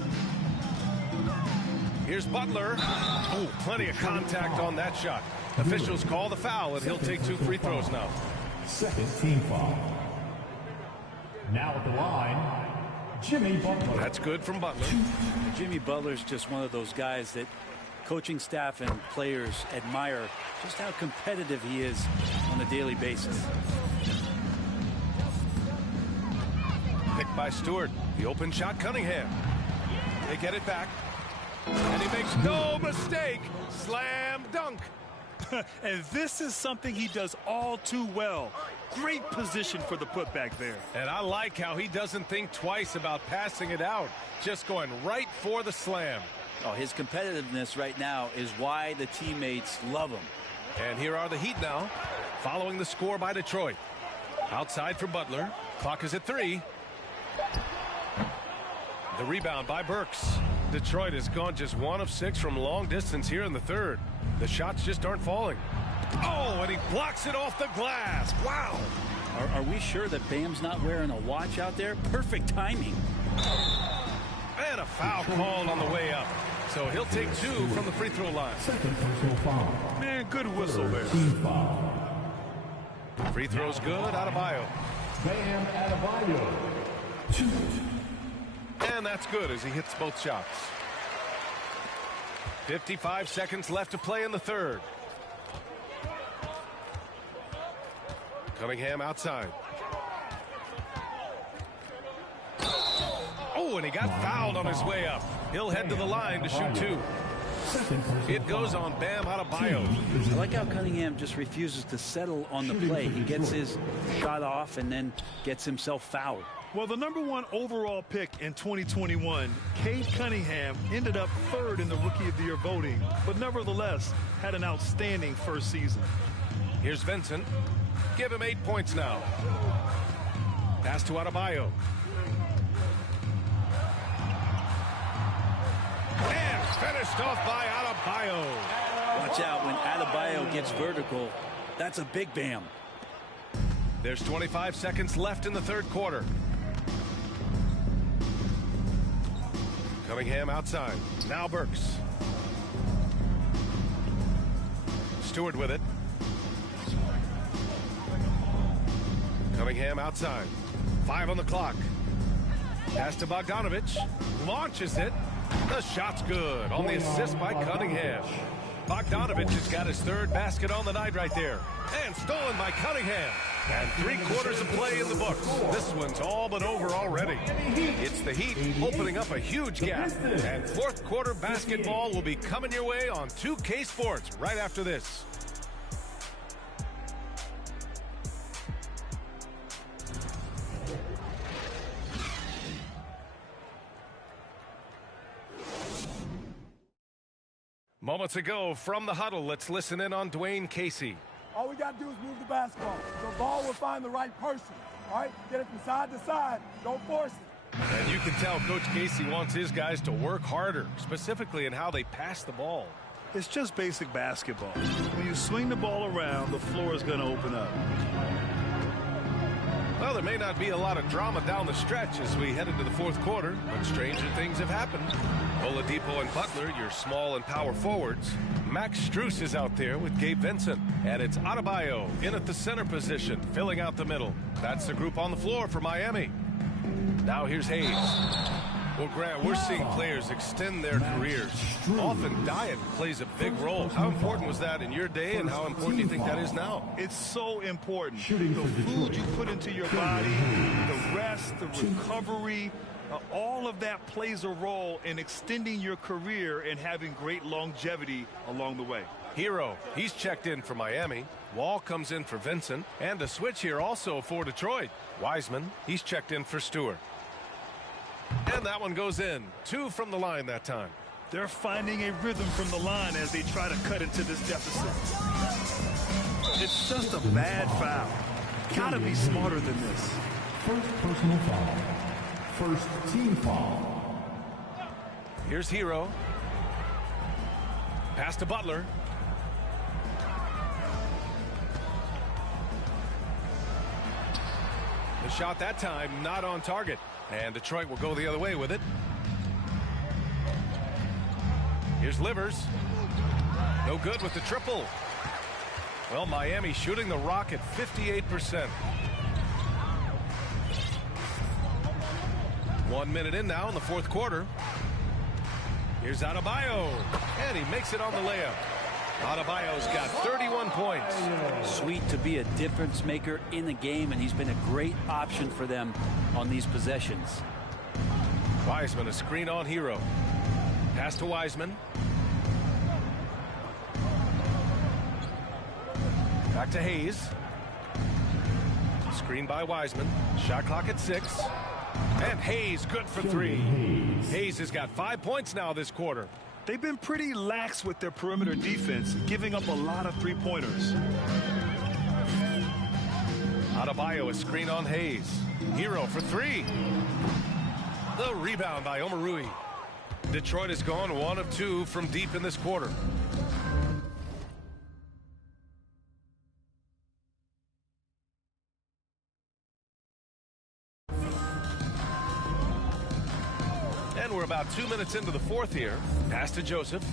Here's Butler. Oh, plenty of contact on that shot. Officials call the foul, and he'll take 2 free throws now. Second team foul. Now at the line, Jimmy Butler. That's good from Butler. Jimmy Butler's just one of those guys that coaching staff and players admire just how competitive he is on a daily basis. Picked by Stewart. The open shot, Cunningham. They get it back. And he makes no mistake. Slam dunk. And this is something he does all too well. Great position for the putback there. And I like how he doesn't think twice about passing it out. Just going right for the slam. Oh, his competitiveness right now is why the teammates love him. And here are the Heat now, following the score by Detroit. Outside for Butler. Clock is at 3. The rebound by Burks. Detroit has gone just 1 of 6 from long distance here in the third. The shots just aren't falling. Oh, and he blocks it off the glass. Wow. Are we sure that Bam's not wearing a watch out there? Perfect timing. And a foul called on the way up. So he'll take 2 from the free throw line. Second personal foul. Man, good whistle there. Team foul. Free throw's good. Adebayo. Bam Adebayo. 2. And that's good as he hits both shots. 55 seconds left to play in the third. Cunningham outside. Oh, and he got fouled on his way up. He'll head to the line to shoot 2. It goes on Bam Adebayo. I like how Cunningham just refuses to settle on the play. He gets his shot off and then gets himself fouled. Well, the #1 overall pick in 2021, Cade Cunningham, ended up 3rd in the Rookie of the Year voting, but nevertheless had an outstanding first season. Here's Vincent. Give him 8 points now. Pass to Adebayo. And finished off by Adebayo. Watch out when Adebayo gets vertical. That's a big Bam. There's 25 seconds left in the third quarter. Cunningham outside. Now Burks. Stewart with it. Cunningham outside. 5 on the clock. Pass to Bogdanovich. Launches it. The shot's good on the assist by Cunningham. Bogdanovich has got his 3rd basket on the night right there. And stolen by Cunningham. And 3/4 of play in the books. This one's all but over already. It's the Heat opening up a huge gap. And fourth quarter basketball will be coming your way on 2K Sports right after this. Moments ago from the huddle, let's listen in on Dwayne Casey. All we got to do is move the basketball. The ball will find the right person. All right? Get it from side to side. Don't force it. And you can tell Coach Casey wants his guys to work harder, specifically in how they pass the ball. It's just basic basketball. When you swing the ball around, the floor is going to open up. Well, there may not be a lot of drama down the stretch as we head into the fourth quarter, but stranger things have happened. Oladipo and Butler, your small and power forwards. Max Strus is out there with Gabe Vincent. And it's Adebayo in at the center position, filling out the middle. That's the group on the floor for Miami. Now here's Hayes. Well, Grant, we're seeing players extend their careers. Often diet plays a big role. How important was that in your day, and how important do you think that is now? It's so important. The food you put into your body, the rest, the recovery, all of that plays a role in extending your career and having great longevity along the way. Hero, he's checked in for Miami. Wall comes in for Vincent. And a switch here also for Detroit. Wiseman, he's checked in for Stewart. And that one goes in. 2 from the line that time. They're finding a rhythm from the line as they try to cut into this deficit. It's just a bad foul. Gotta be smarter than this. First personal foul. First team foul. Here's Hero. Pass to Butler. The shot that time not on target. And Detroit will go the other way with it. Here's Livers. No good with the triple. Well, Miami shooting the rock at 58%. 1 minute in now in the fourth quarter. Here's Adebayo. And he makes it on the layup. Adebayo's got 31 points. Sweet to be a difference maker in the game, and he's been a great option for them on these possessions. Wiseman, a screen on Hero. Pass to Wiseman. Back to Hayes. Screen by Wiseman. Shot clock at 6. And Hayes good for 3. Hayes has got 5 points now this quarter. They've been pretty lax with their perimeter defense, giving up a lot of three-pointers. Adebayo, a screen on Hayes. Hero for 3. The rebound by Omarui. Detroit has gone 1 of 2 from deep in this quarter. And we're about 2 minutes into the fourth here. Pass to Joseph.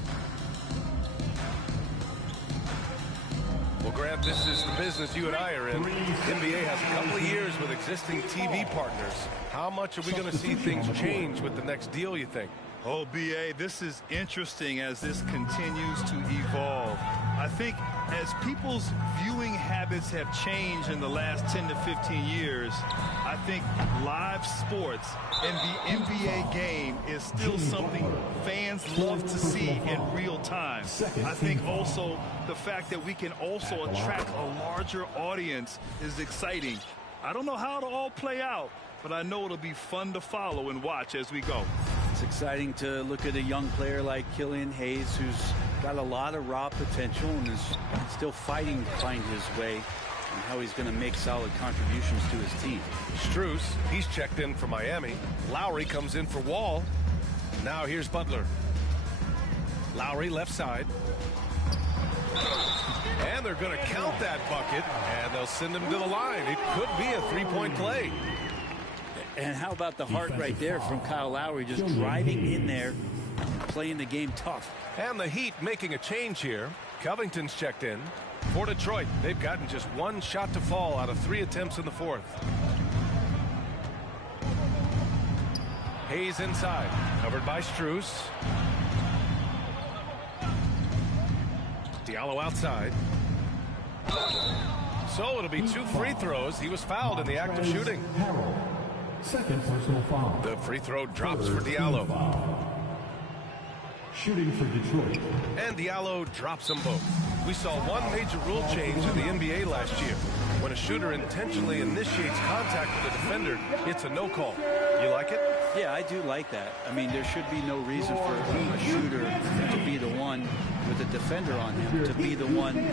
Well, Grant, this is the business you and I are in. NBA has a couple of years with existing TV partners. How much are we going to see things change with the next deal, you think? Oh, B.A., this is interesting as this continues to evolve. I think as people's viewing habits have changed in the last 10 to 15 years, I think live sports and the NBA game is still something fans love to see in real time. I think also the fact that we can also attract a larger audience is exciting. I don't know how it'll all play out, but I know it'll be fun to follow and watch as we go. It's exciting to look at a young player like Killian Hayes, who's got a lot of raw potential and is still fighting to find his way and how he's going to make solid contributions to his team. Strus, he's checked in for Miami. Lowry comes in for Wall. Now here's Butler. Lowry left side. And they're going to count that bucket, and they'll send him to the line. It could be a three-point play. And how about the heart right there from Kyle Lowry, just driving in there, playing the game tough. And the Heat making a change here. Covington's checked in. For Detroit, they've gotten just 1 shot to fall out of 3 attempts in the fourth. Hayes inside, covered by Strus. Diallo outside. So it'll be 2 free throws. He was fouled in the act of shooting. Harrell. Second personal foul. The free throw drops for Diallo. Shooting for Detroit. And Diallo drops them both. We saw one major rule change in the NBA last year. When a shooter intentionally initiates contact with a defender, it's a no call. You like it? Yeah, I do like that. I mean, there should be no reason for a shooter to be the one with a defender on him, to be the one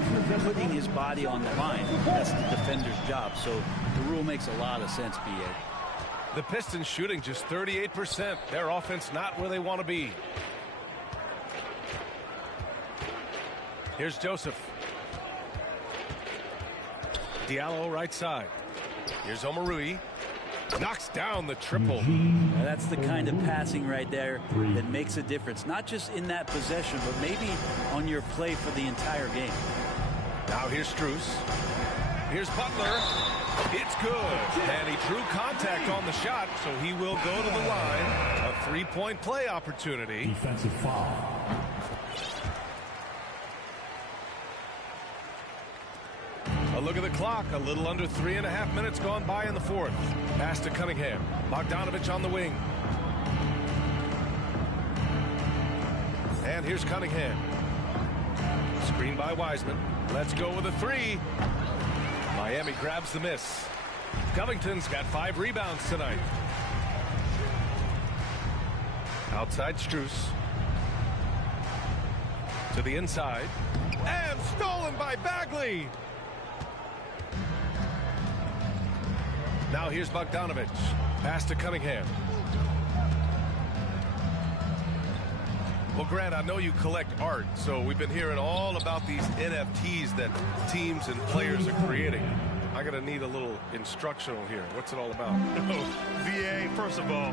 putting his body on the line. That's the defender's job. So the rule makes a lot of sense, B.A. The Pistons shooting just 38%. Their offense not where they want to be. Here's Joseph. Diallo right side. Here's Omarui. Knocks down the triple. Now that's the kind of passing right there that makes a difference. Not just in that possession, but maybe on your play for the entire game. Now here's Strus. Here's Butler. It's good. And he drew contact on the shot, so he will go to the line. A three-point play opportunity. Defensive foul. A look at the clock. A little under 3.5 minutes gone by in the fourth. Pass to Cunningham. Bogdanovich on the wing. And here's Cunningham. Screen by Wiseman. Let's go with a three. Miami grabs the miss. Covington's got 5 rebounds tonight. Outside Strus. To the inside. And stolen by Bagley. Now here's Bogdanovich. Pass to Cunningham. Well, Grant, I know you collect art, so we've been hearing all about these NFTs that teams and players are creating. I'm going to need a little instructional here. What's it all about? VA, first of all,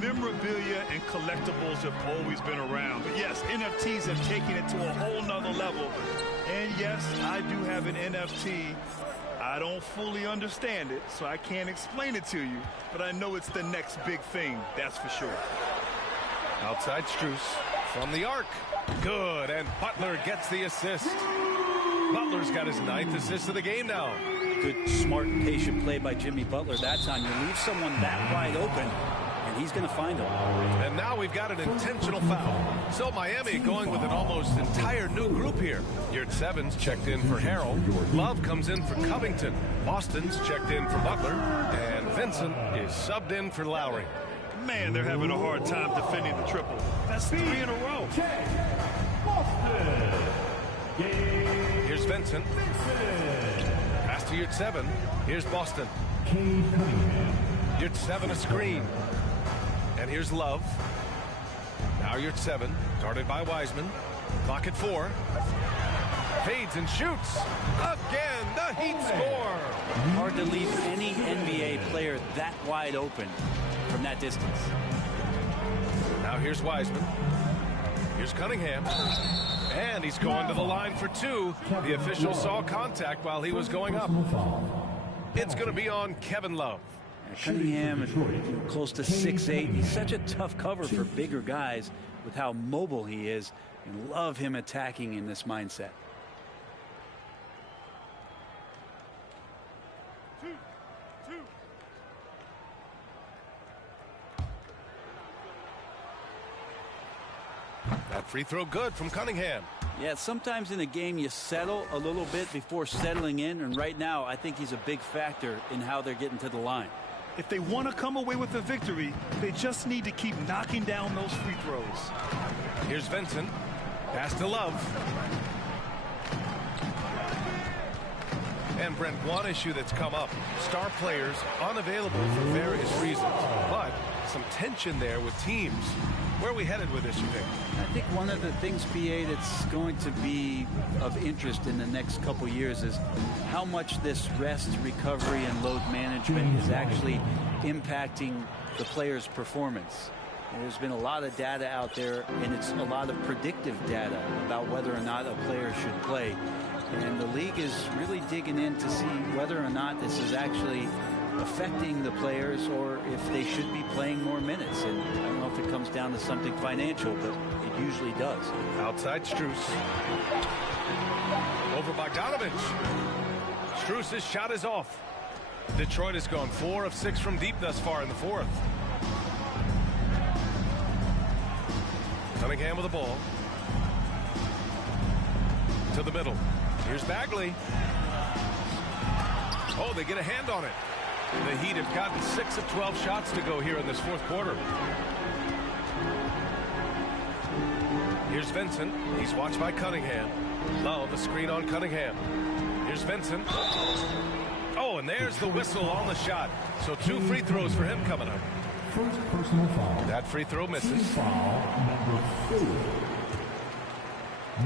memorabilia and collectibles have always been around. But yes, NFTs have taken it to a whole nother level. And yes, I do have an NFT. I don't fully understand it, so I can't explain it to you. But I know it's the next big thing, that's for sure. Outside Strus from the arc. Good, and Butler gets the assist. Butler's got his 9th assist of the game now. Good, smart, patient play by Jimmy Butler that time. You leave someone that wide open, and he's going to find him. And now we've got an intentional foul. So Miami going with an almost entire new group here. Yurtseven's checked in for Harrell. Love comes in for Covington. Boston's checked in for Butler. And Vincent is subbed in for Lowry. Man, they're having a hard time defending the triple. That's 3 in a row. Here's Vincent. Pass to Yurtseven. Here's Boston. Yurtseven a screen. And here's Love. Now Yurtseven. Guarded by Wiseman. Clock at 4. Fades and shoots. Again, the Heat score. Hard to leave any NBA player that wide open from that distance. Now here's Wiseman. Here's Cunningham. And he's going to the line for 2. The official saw contact while he was going up. It's going to be on Kevin Love. Cunningham is close to 6'8". He's such a tough cover for bigger guys with how mobile he is. And love him attacking in this mindset. That free throw good from Cunningham. Yeah, sometimes in a game you settle a little bit before settling in, and right now I think he's a big factor in how they're getting to the line. If they want to come away with a victory, they just need to keep knocking down those free throws. Here's Vincent. Pass to Love. And Brent, one issue that's come up, star players unavailable for various reasons, but some tension there with teams. Where are we headed with this, you think? I think one of the things, BA, that's going to be of interest in the next couple years is how much this rest, recovery, and load management is actually impacting the player's performance. And there's been a lot of data out there, and it's a lot of predictive data about whether or not a player should play. And the league is really digging in to see whether or not this is actually affecting the players or if they should be playing more minutes. And I don't know if it comes down to something financial, but it usually does. Outside Strus. Over Bogdanovich. Strus's shot is off. Detroit has gone 4 of 6 from deep thus far in the fourth. Cunningham with the ball. To the middle. Here's Bagley. Oh, they get a hand on it. The Heat have gotten 6 of 12 shots to go here in this fourth quarter. Here's Vincent. He's watched by Cunningham. Love, a screen on Cunningham. Here's Vincent. Oh, and there's the whistle on the shot. So 2 free throws for him coming up. First personal foul. That free throw misses. Team foul number 4.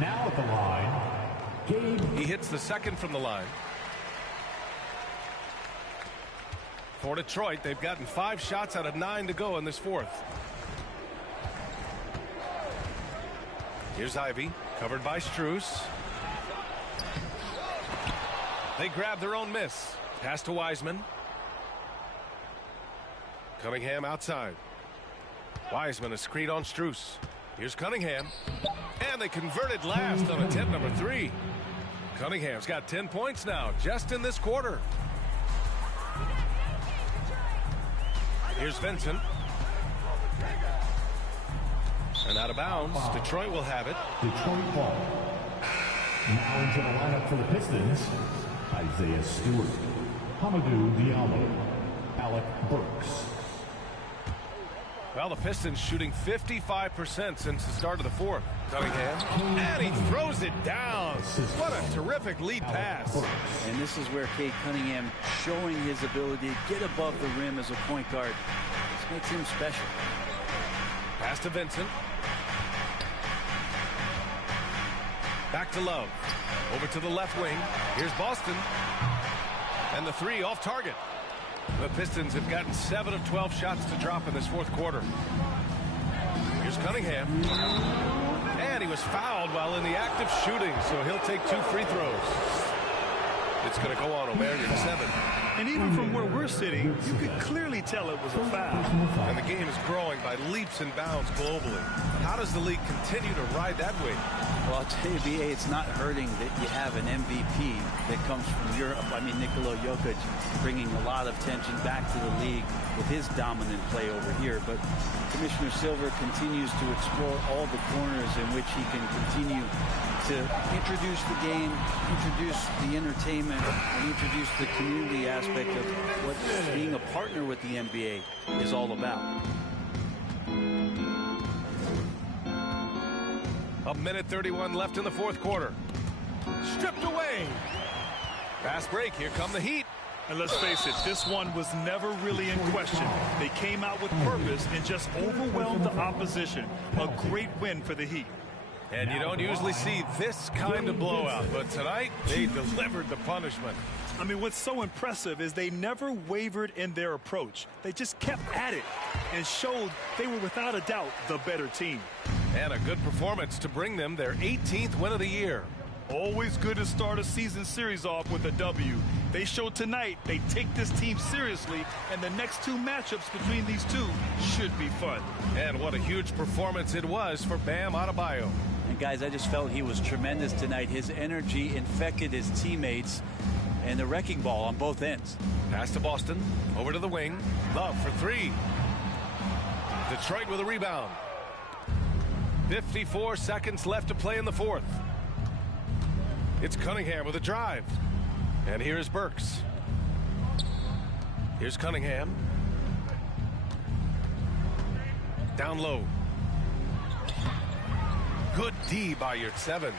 Now at the line, Gabe. He hits the second from the line. For Detroit, they've gotten 5 shots out of 9 to go in this fourth. Here's Ivy, covered by Strus. They grab their own miss. Pass to Wiseman. Cunningham outside. Wiseman a screen on Strus. Here's Cunningham. And they converted last on attempt number 3. Cunningham's got 10 points now, just in this quarter. Here's Vincent. And out of bounds. Detroit will have it. Detroit ball. Now into the lineup for the Pistons, Isaiah Stewart, Hamidou Diallo, Alec Burks. Well, the Pistons shooting 55% since the start of the fourth. Cunningham. And he throws it down. What a terrific lead pass. And this is where Cade Cunningham showing his ability to get above the rim as a point guard. This makes him special. Pass to Vincent. Back to Love. Over to the left wing. Here's Boston. And the 3 off target. The Pistons have gotten 7 of 12 shots to drop in this fourth quarter. Here's Cunningham. And he was fouled while in the act of shooting, so he'll take 2 free throws. It's going to go on O'Marion 7. And even from where we're sitting, you could clearly tell it was a foul. And the game is growing by leaps and bounds globally. How does the league continue to ride that wave? Well, I'll tell you, B.A., it's not hurting that you have an MVP that comes from Europe. I mean, Nikola Jokic bringing a lot of tension back to the league with his dominant play over here. But Commissioner Silver continues to explore all the corners in which he can continue to introduce the game, introduce the entertainment, and introduce the community aspect of what being a partner with the NBA is all about. A minute 31 left in the fourth quarter. Stripped away. Fast break. Here come the Heat. And let's face it, this one was never really in question. They came out with purpose and just overwhelmed the opposition. A great win for the Heat. And you don't usually see this kind of blowout, but tonight they delivered the punishment. I mean, what's so impressive is they never wavered in their approach. They just kept at it and showed they were without a doubt the better team. And a good performance to bring them their 18th win of the year. Always good to start a season series off with a W. They showed tonight they take this team seriously, and the next 2 matchups between these two should be fun. And what a huge performance it was for Bam Adebayo. And guys, I just felt he was tremendous tonight. His energy infected his teammates, and the wrecking ball on both ends. Pass to Boston. Over to the wing. Love for 3. Detroit with a rebound. 54 seconds left to play in the fourth. It's Cunningham with a drive. And here is Burks. Here's Cunningham. Down low. Good D by Yurtseven.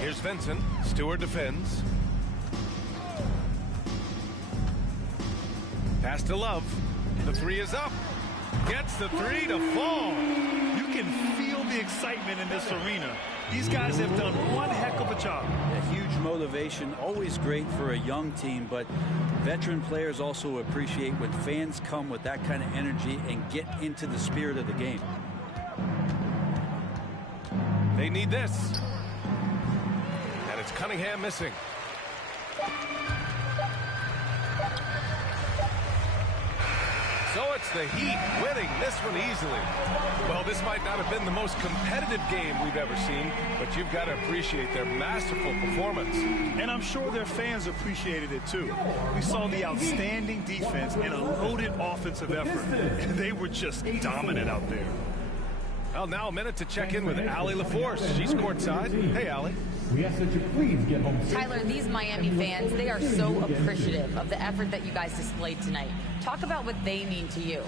Here's Vincent. Stewart defends. Pass to Love. The 3 is up. Gets the 3 to fall. You can feel the excitement in this arena. These guys have done one heck of a job. A huge motivation, always great for a young team, but veteran players also appreciate when fans come with that kind of energy and get into the spirit of the game. They need this. And it's Cunningham missing. So it's the Heat winning this one easily. Well, this might not have been the most competitive game we've ever seen, but you've got to appreciate their masterful performance. And I'm sure their fans appreciated it too. We saw the outstanding defense and a loaded offensive effort, and they were just dominant out there. Well, now a minute to check in with Allie LaForce. She's courtside. Hey, Allie. We ask that you please get home safe. Tyler, these Miami fans, they are so appreciative of the effort that you guys displayed tonight. Talk about what they mean to you.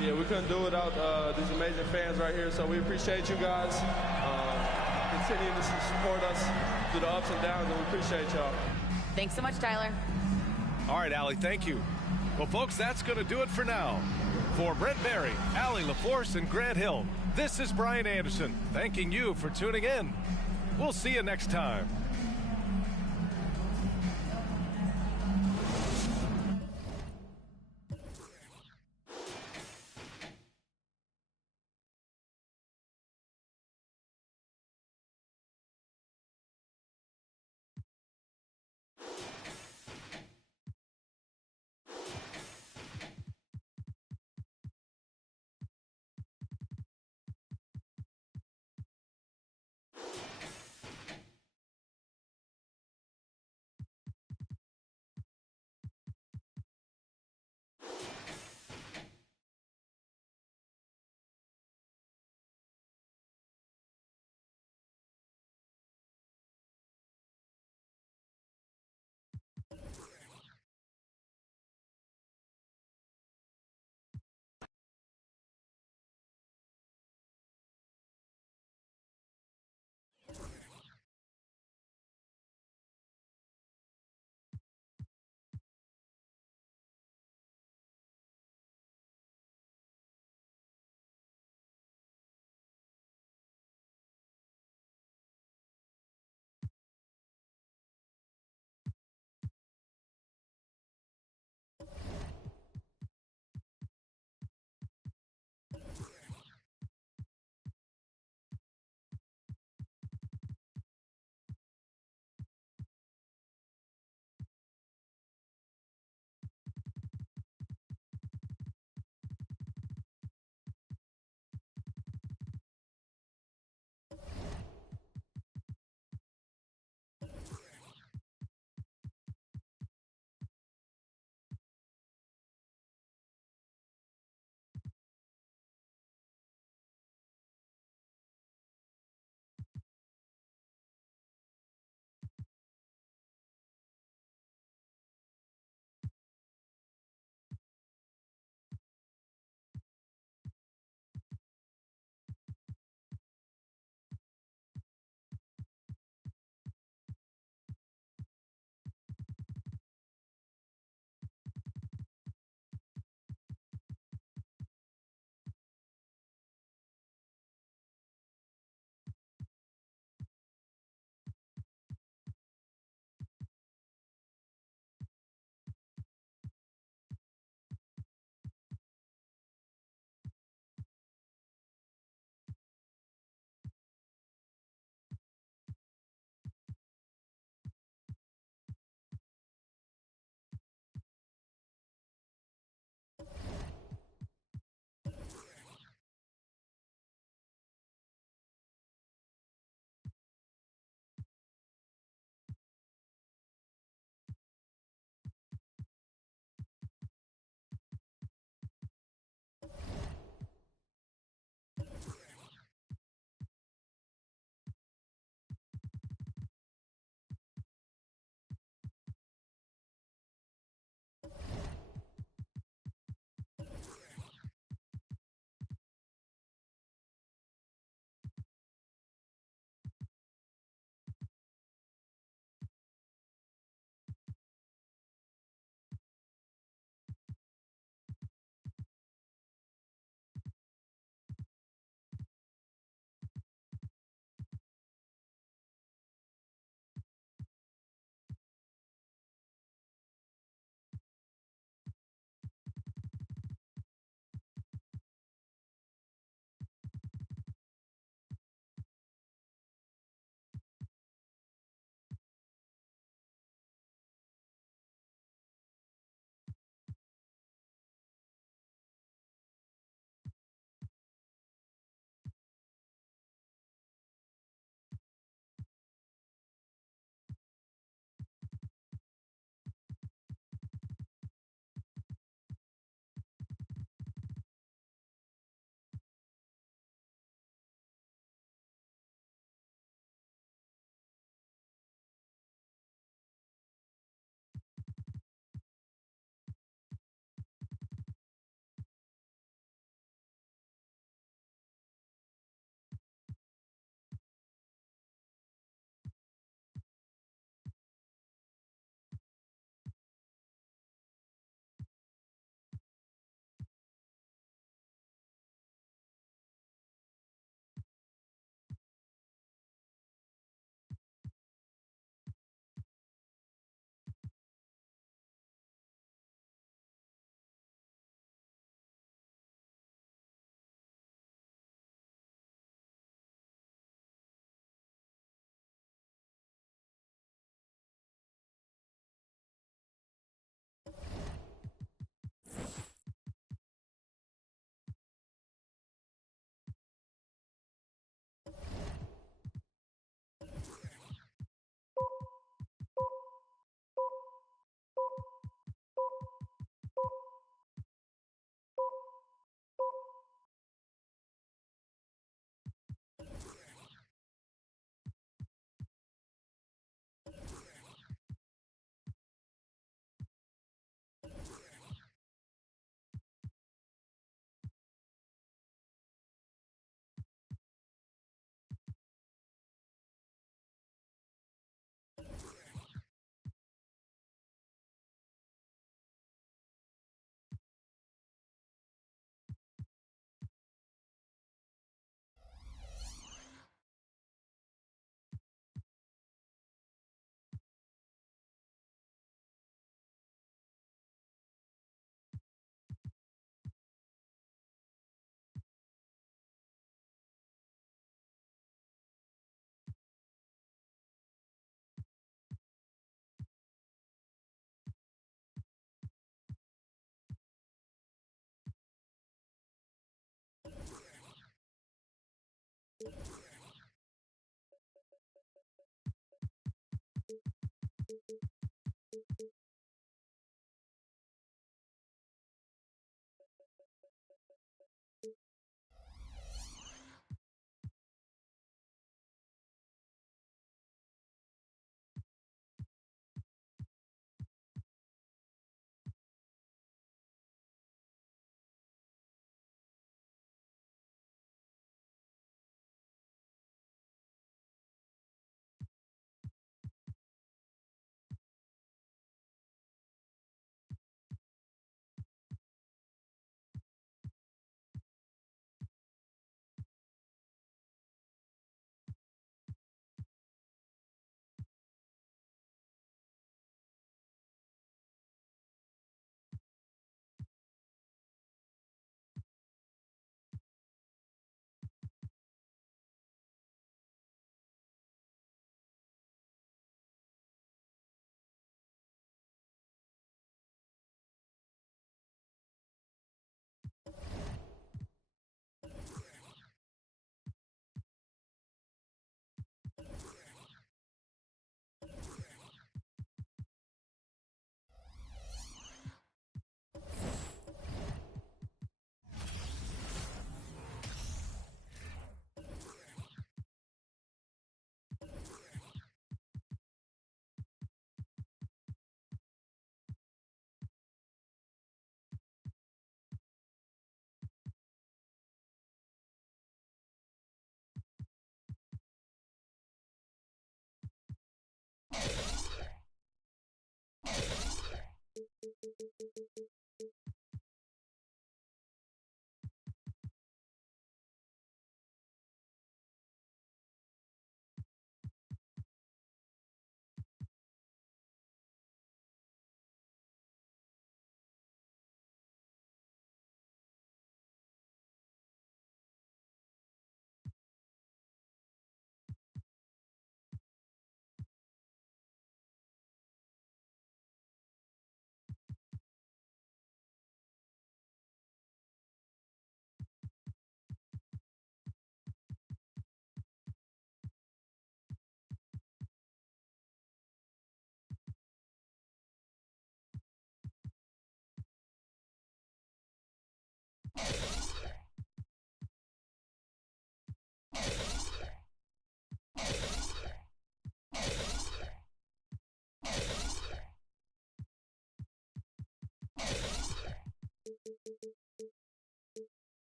Yeah, we couldn't do it without these amazing fans right here, so we appreciate you guys. Continue to support us through the ups and downs, and we appreciate y'all. Thanks so much, Tyler. All right, Allie, thank you. Well, folks, that's going to do it for now. For Brent Barry, Allie LaForce, and Grant Hill, this is Brian Anderson, thanking you for tuning in. We'll see you next time.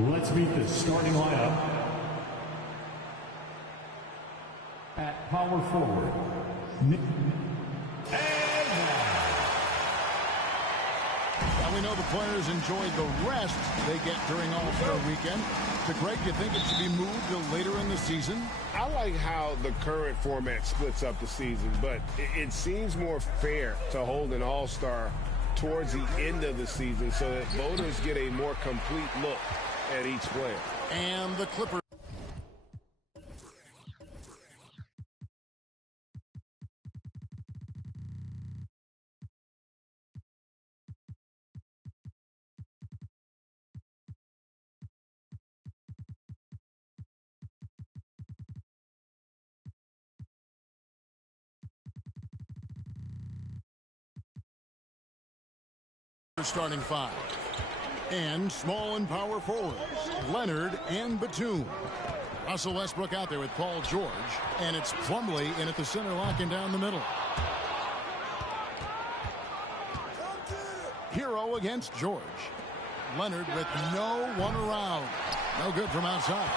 Let's meet the starting lineup. At power forward, Nick. Well, we know the players enjoy the rest they get during All-Star Weekend. So, Greg, you think it should be moved till later in the season? I like how the current format splits up the season, but it seems more fair to hold an All-Star towards the end of the season so that voters get a more complete look at each player. And the Clippers. Starting five. And small and power forwards, Leonard and Batum. Russell Westbrook out there with Paul George. And it's Plumlee in at the center, locking down the middle. Hero against George. Leonard with no one around. No good from outside.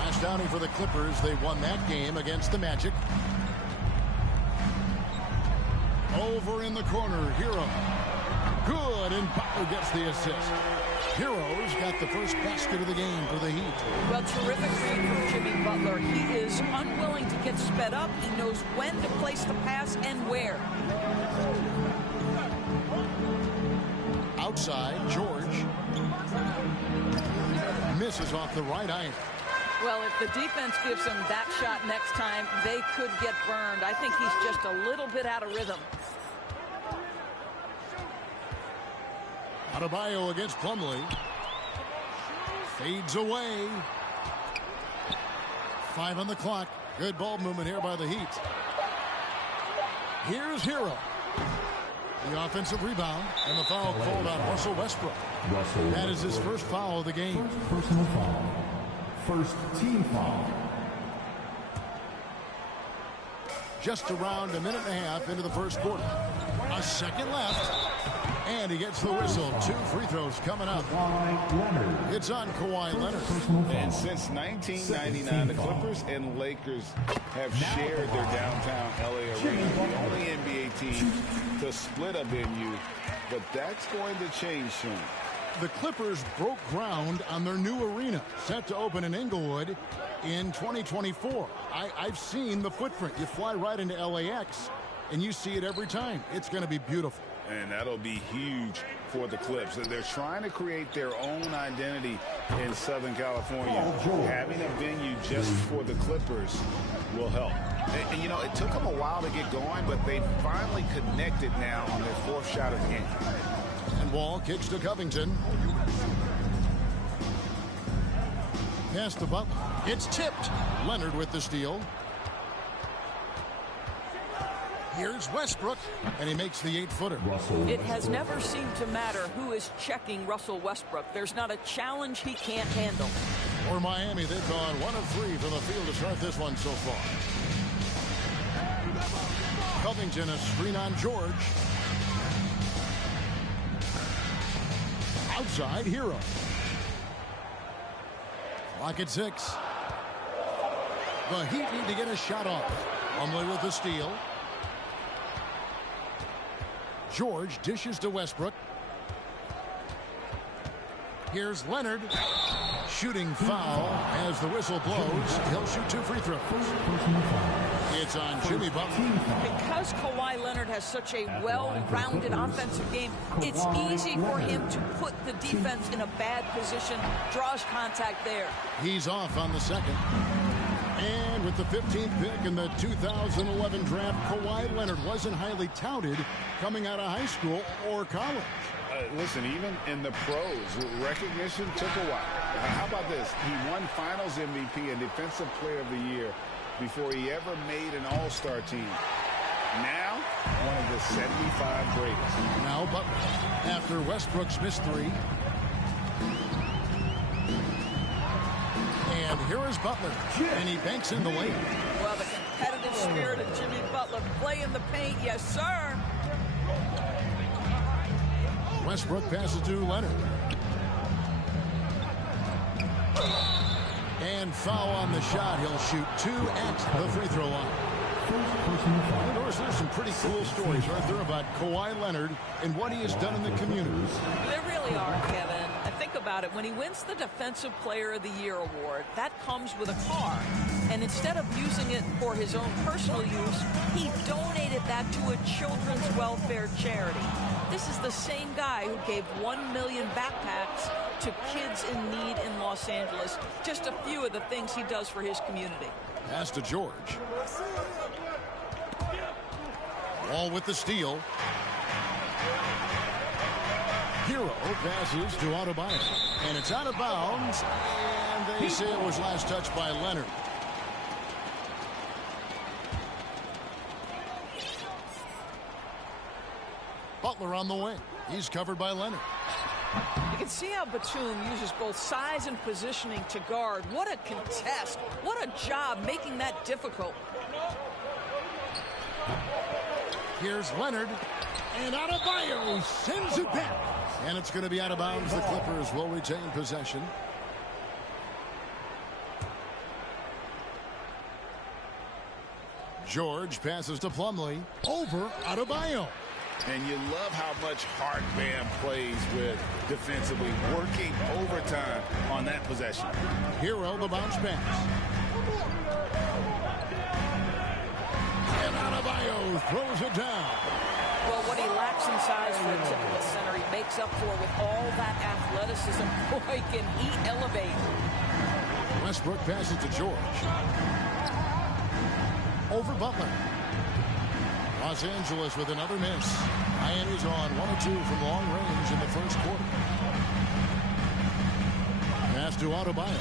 Last outing for the Clippers. They won that game against the Magic. Over in the corner, Hero. Good, and Butler gets the assist. Heroes got the first basket of the game for the Heat. Well, terrific read from Jimmy Butler. He is unwilling to get sped up. He knows when to place the pass and where. Outside, George misses off the right iron. Well, if the defense gives him that shot next time, they could get burned. I think he's just a little bit out of rhythm. Adebayo against Plumlee. Fades away. 5 on the clock. Good ball movement here by the Heat. Here's Hero. The offensive rebound and the foul called on Russell Westbrook. That is his first foul of the game. First personal foul. First team foul. Just around a minute and a half into the first quarter. A second left. And he gets the whistle. 2 free throws coming up. It's on Kawhi Leonard. And since 1999, the Clippers and Lakers have shared their downtown LA arena. The only NBA team to split a venue, but that's going to change soon. The Clippers broke ground on their new arena, set to open in Inglewood in 2024. I've seen the footprint. You fly right into LAX, and you see it every time. It's going to be beautiful. And that'll be huge for the Clips. They're trying to create their own identity in Southern California. Having a venue just for the Clippers will help. And you know, it took them a while to get going, but they finally connected now on their 4th shot of the game. And Wall kicks to Covington. Pass to Butler. It's tipped. Leonard with the steal. Here's Westbrook, and he makes the 8-footer. It has never seemed to matter who is checking Russell Westbrook. There's not a challenge he can't handle. For Miami, they've gone 1 of 3 from the field to start this one so far. Covington, a screen on George. Outside, Hero. Clock at 6. The Heat need to get a shot off. Plumlee with the steal. George dishes to Westbrook. Here's Leonard. Shooting foul as the whistle blows. He'll shoot 2 free throws. It's on Jimmy Butler. Because Kawhi Leonard has such a well-rounded offensive game, it's easy for him to put the defense in a bad position, draws contact there. He's off on the second. And with the 15th pick in the 2011 draft, Kawhi Leonard wasn't highly touted coming out of high school or college. Listen, even in the pros, recognition took a while. How about this? He won Finals MVP and Defensive Player of the Year before he ever made an All-Star team. Now, one of the 75 greatest. Now Butler, after Westbrook's missed 3. And here is Butler, and he banks in the lane. Well, the competitive spirit of Jimmy Butler, play in the paint, yes, sir. Westbrook passes to Leonard. And foul on the shot. He'll shoot 2 at the free throw line. There's some pretty cool stories right there about Kawhi Leonard and what he has done in the community. There really are, Kevin. Think about it. When he wins the Defensive Player of the Year award, that comes with a car. And instead of using it for his own personal use, he donated that to a children's welfare charity. This is the same guy who gave 1 million backpacks to kids in need in Los Angeles. Just a few of the things he does for his community. Pass to George. Wall with the steal. Hero passes to Adebayo. And it's out of bounds. And they say it was last touched by Leonard. Butler on the wing. He's covered by Leonard. You can see how Batum uses both size and positioning to guard. What a contest. What a job making that difficult. Here's Leonard. And Adebayo sends it back. And it's going to be out of bounds. The Clippers will retain possession. George passes to Plumlee. Over Adebayo. And you love how much heart Bam plays with defensively, working overtime on that possession. Hero, the bounce pass. And Adebayo throws it down. Well, what he lacks in size for a typical center, he makes up for with all that athleticism. Boy, can he elevate. Westbrook passes to George. Over Butler. Los Angeles with another miss. Miami's on 1 of 2 from long range in the first quarter. Pass to Adebayo.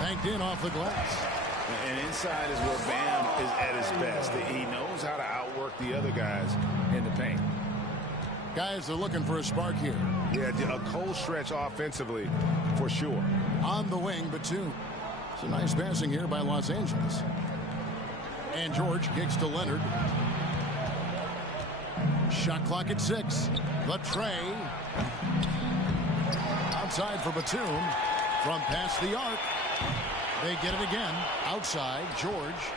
Banked in off the glass. And inside is where Bam is at his best. He knows how to outwork the other guys in the paint. Guys are looking for a spark here. Yeah, a cold stretch offensively for sure. On the wing, Batum. Some nice passing here by Los Angeles. And George kicks to Leonard. Shot clock at 6. The tray. Outside for Batum. From past the arc. They get it again. Outside, George.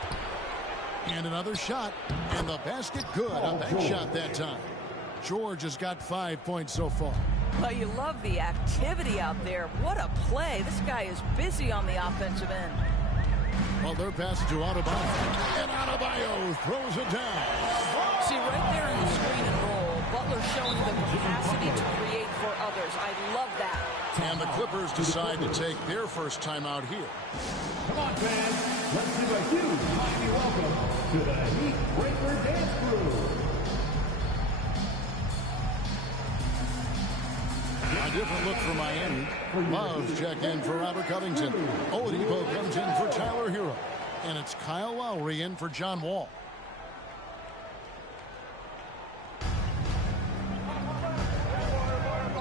And another shot. And the basket good. A bank shot that time. George has got 5 points so far. Well, you love the activity out there. What a play. This guy is busy on the offensive end. Well, they're passing to Adebayo. And Adebayo throws it down. See, right there in the screen and roll, Butler showing the capacity to create for others. I love that. And the Clippers decide to take their first timeout here. Come on, fans. Let's do a huge Miami welcome to the Heat Breaker Dance Crew. A different look for Miami. Love's check in for Robert Covington. Oladipo comes in for Tyler Hero. And it's Kyle Lowry in for John Wall.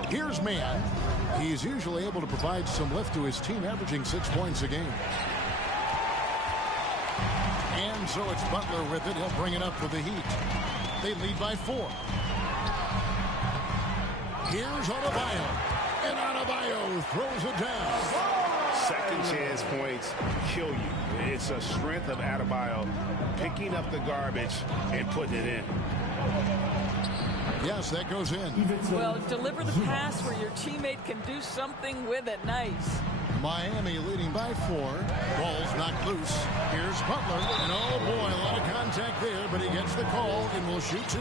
Here's Mann. He's usually able to provide some lift to his team, averaging 6 points a game. And so it's Butler with it. He'll bring it up for the Heat. They lead by 4. Here's Adebayo. And Adebayo throws it down. Second chance points kill you. It's a strength of Adebayo picking up the garbage and putting it in. Yes, that goes in. Well, deliver the pass where your teammate can do something with it. Nice. Miami leading by 4. Ball's knocked loose. Here's Butler. And oh boy, a lot of contact there, but he gets the call and will shoot 2.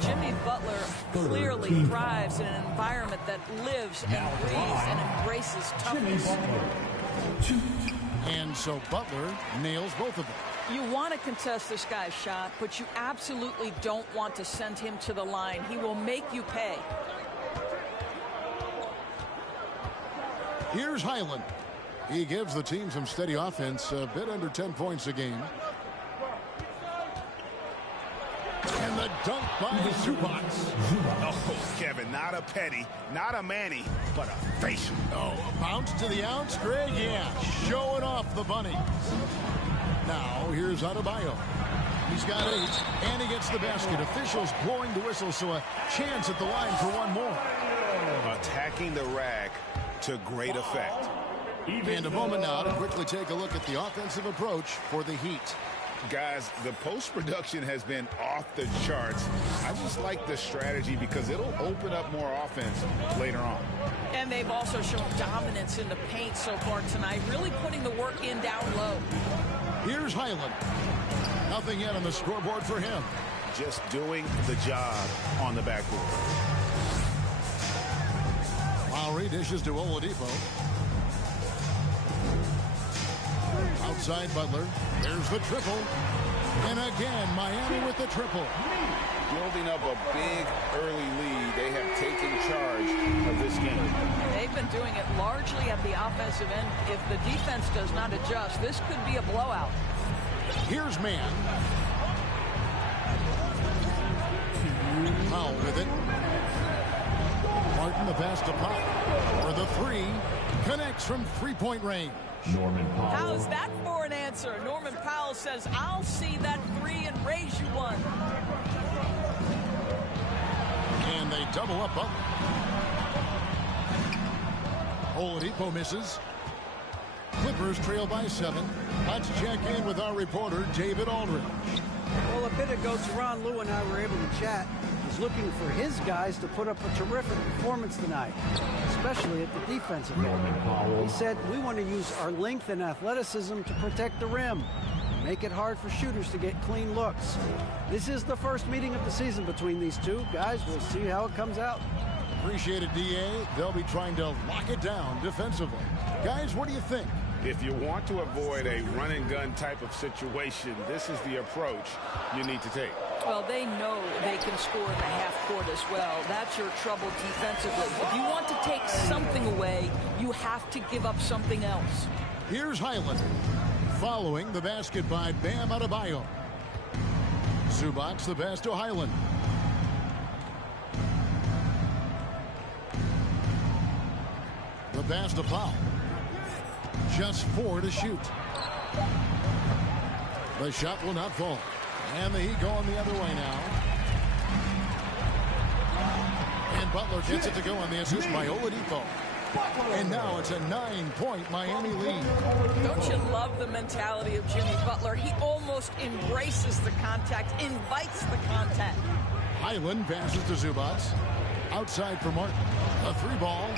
Jimmy Butler clearly thrives in an environment that lives and breathes and embraces toughness. And so Butler nails both of them. You want to contest this guy's shot, but you absolutely don't want to send him to the line. He will make you pay. Here's Highland. He gives the team some steady offense, a bit under 10 points a game. And the dunk by Zubac. Oh, Kevin, not a Petty, not a Manny, but a facial. Oh, a bounce to the outs, Greg? Yeah, showing off the bunny. Now, here's Adebayo. He's got 8, and he gets the basket. Officials blowing the whistle, so a chance at the line for one more. Attacking the rack to great effect. And a moment now to quickly take a look at the offensive approach for the Heat. Guys, the post-production has been off the charts. I just like the strategy because it'll open up more offense later on. And they've also shown dominance in the paint so far tonight, really putting the work in down low. Here's Hyland. Nothing yet on the scoreboard for him. Just doing the job on the backboard. Lowry dishes to Oladipo. Outside Butler. There's the triple. And again, Miami with the triple. Building up a big early lead. They have taken charge of this game. They've been doing it largely at the offensive end. If the defense does not adjust, this could be a blowout. Here's Mann. Powell with it. Martin the pass to Powell. For the 3. Connects from three-point range. Norman Powell. How's that for an answer? Norman Powell says, I'll see that 3 and raise you one. And they double up Butler. Oladipo misses. Clippers trail by 7. Let's check in with our reporter, David Aldridge. Well, a bit ago, Tyronn Lue and I were able to chat. He's looking for his guys to put up a terrific performance tonight, especially at the defensive end. He said, we want to use our length and athleticism to protect the rim, make it hard for shooters to get clean looks. This is the first meeting of the season between these two. Guys, we'll see how it comes out. Appreciate it, D.A. They'll be trying to lock it down defensively. Guys, what do you think? If you want to avoid a run-and-gun type of situation, this is the approach you need to take. Well, they know they can score in the half court as well. That's your trouble defensively. If you want to take something away, you have to give up something else. Here's Hyland. Following the basket by Bam Adebayo. Zubac the pass to Hyland. The pass to Powell. Just 4 to shoot. The shot will not fall. And the Heat going the other way now. And Butler gets it to go on the assist by Oladipo. And now it's a 9-point Miami lead. Don't you love the mentality of Jimmy Butler? He almost embraces the contact, invites the contact. Hyland passes to Zubac. Outside for Martin. A 3-ball.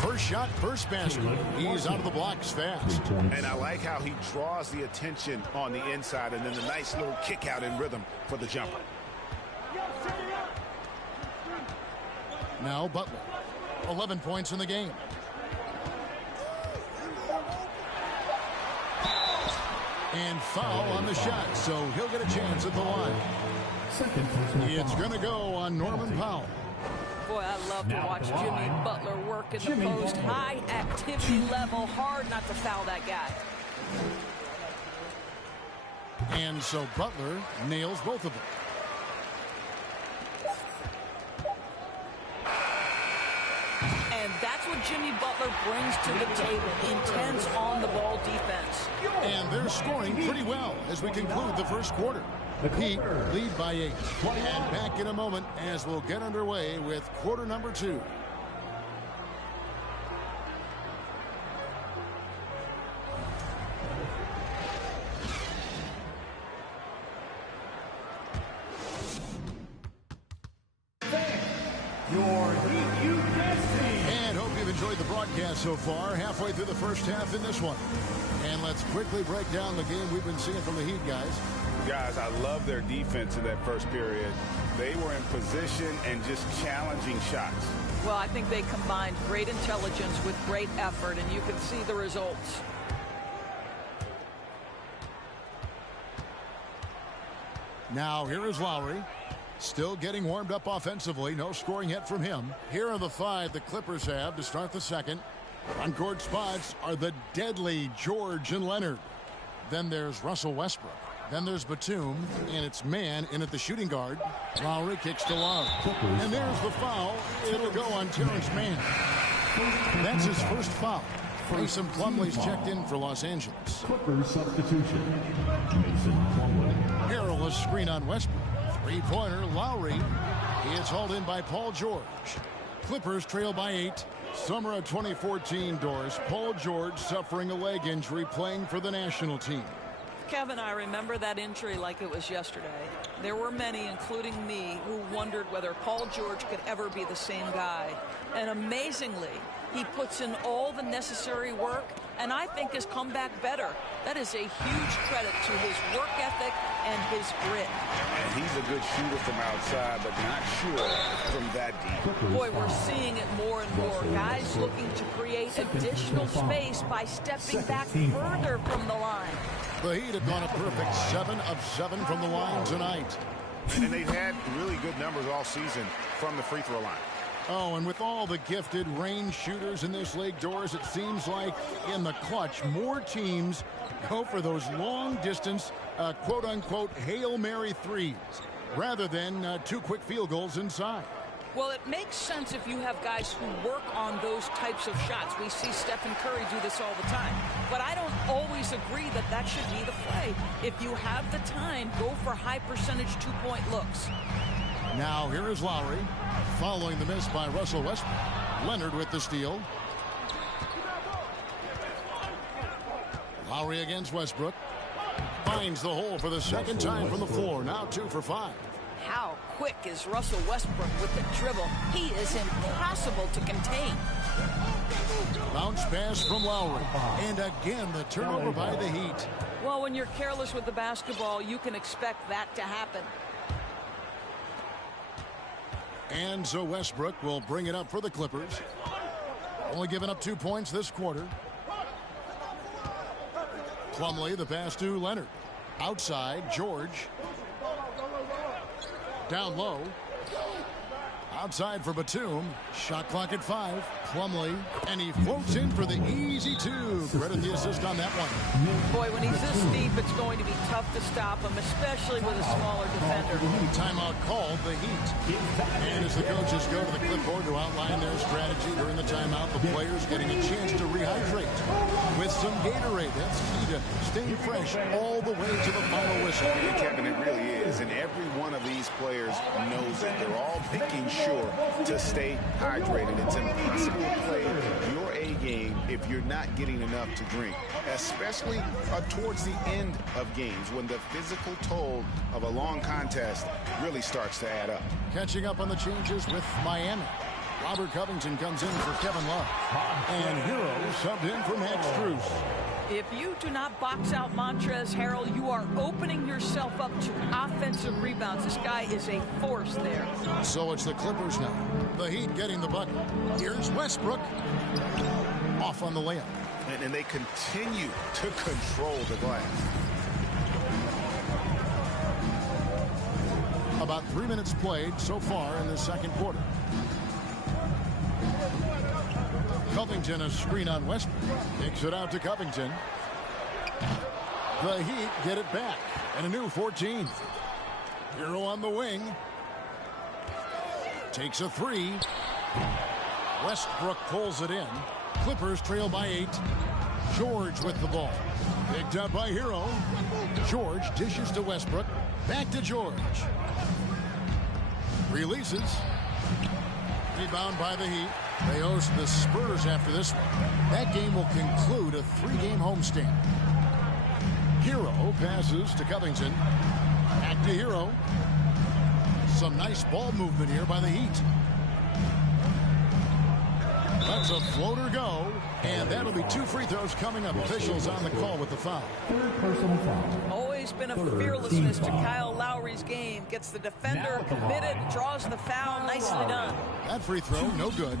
First shot, first basket. He's out of the blocks fast. And I like how he draws the attention on the inside and then the nice little kick out in rhythm for the jumper. Now Butler. 11 points in the game. And foul on the shot, so he'll get a chance at the line. It's going to go on Norman Powell. Boy, I love to watch Jimmy Butler work in the post. High activity level, hard not to foul that guy. And so Butler nails both of them. And that's what Jimmy Butler brings to the table. Intense on-the-ball defense. And they're scoring pretty well as we conclude the first quarter. The Heat lead by 8. And back in a moment as we'll get underway with quarter number 2. Your Heat U.S. team. And hope you've enjoyed the broadcast so far. Halfway through the first half in this one. And let's quickly break down the game we've been seeing from the Heat, guys. Guys, I love their defense in that first period. They were in position and just challenging shots. Well, I think they combined great intelligence with great effort, and you can see the results. Now, here is Lowry. Still getting warmed up offensively. No scoring yet from him. Here are the 5 the Clippers have to start the second. On-court spots are the deadly George and Leonard. Then there's Russell Westbrook. Then there's Batum, and it's Mann in at the shooting guard. Lowry kicks to Love. And there's the foul. It'll go on Terrence Mann. That's his first foul. Mason Plumlee's checked in for Los Angeles. Clippers substitution. Mason Plumlee. Harrell a screen on Westbrook. Three-pointer, Lowry. He is hauled in by Paul George. Clippers trail by 8. Summer of 2014, Doris. Paul George suffering a leg injury playing for the national team. Kevin, I remember that injury like it was yesterday. There were many, including me, who wondered whether Paul George could ever be the same guy. And amazingly, he puts in all the necessary work and I think has come back better. That is a huge credit to his work ethic and his grit. And he's a good shooter from outside, but not sure from that deep. Boy, we're seeing it more and more. Guys looking to create additional space by stepping back further from the line. The Heat have gone a perfect 7 of 7 from the line tonight. And they've had really good numbers all season from the free throw line. Oh, and with all the gifted range shooters in this league, Doris, it seems like in the clutch, more teams go for those long-distance, quote-unquote, Hail Mary threes, rather than 2 quick field goals inside. Well, it makes sense if you have guys who work on those types of shots. We see Stephen Curry do this all the time. But I don't always agree that that should be the play. If you have the time, go for high-percentage 2-point looks. Now here is Lowry, following the miss by Russell Westbrook. Leonard with the steal. Lowry against Westbrook. Finds the hole for the second time from the floor. Now 2 for 5. How quick is Russell Westbrook with the dribble? He is impossible to contain. Bounce pass from Lowry. And again, the turnover by the Heat. Well, when you're careless with the basketball, you can expect that to happen. And so Westbrook will bring it up for the Clippers. Only giving up 2 points this quarter. Plumlee, the pass to Leonard. Outside, George. Down low. Outside for Batum. Shot clock at 5. Plumlee. And he floats in for the easy 2. Credit the assist on that one. Boy, when he's this deep, it's going to be tough to stop him, especially with a smaller defender. Timeout called, the Heat. And as the coaches go to the clipboard to outline their strategy during the timeout, the players getting a chance to rehydrate with some Gatorade. That's key to staying fresh all the way to the final whistle. And Kevin, it really is. And every one of these players knows it. They're all making sure to stay hydrated. It's impossible to play your A game if you're not getting enough to drink, especially towards the end of games when the physical toll of a long contest really starts to add up. Catching up on the changes with Miami. Robert Covington comes in for Kevin Love. And Hero subbed in for Max Strus. If you do not box out Montrezl Harrell, you are opening yourself up to offensive rebounds. This guy is a force there. So it's the Clippers now. The Heat getting the bucket. Here's Westbrook. Off on the layup. And they continue to control the glass. About 3 minutes played so far in the second quarter. Covington, a screen on Westbrook. Kicks it out to Covington. The Heat get it back. And a new 14. Hero on the wing. Takes a 3. Westbrook pulls it in. Clippers trail by 8. George with the ball. Picked up by Hero. George dishes to Westbrook. Back to George. Releases. Rebound by the Heat. They host the Spurs after this one. That game will conclude a 3-game homestand. Hero passes to Covington. Back to Hero. Some nice ball movement here by the Heat. That's a floater go. And that'll be 2 free throws coming up. Officials on the call with the foul. Third personal foul. Always been a fearlessness to Kyle Lowry's game. Gets the defender committed, draws the foul. Nicely done. That free throw, no good.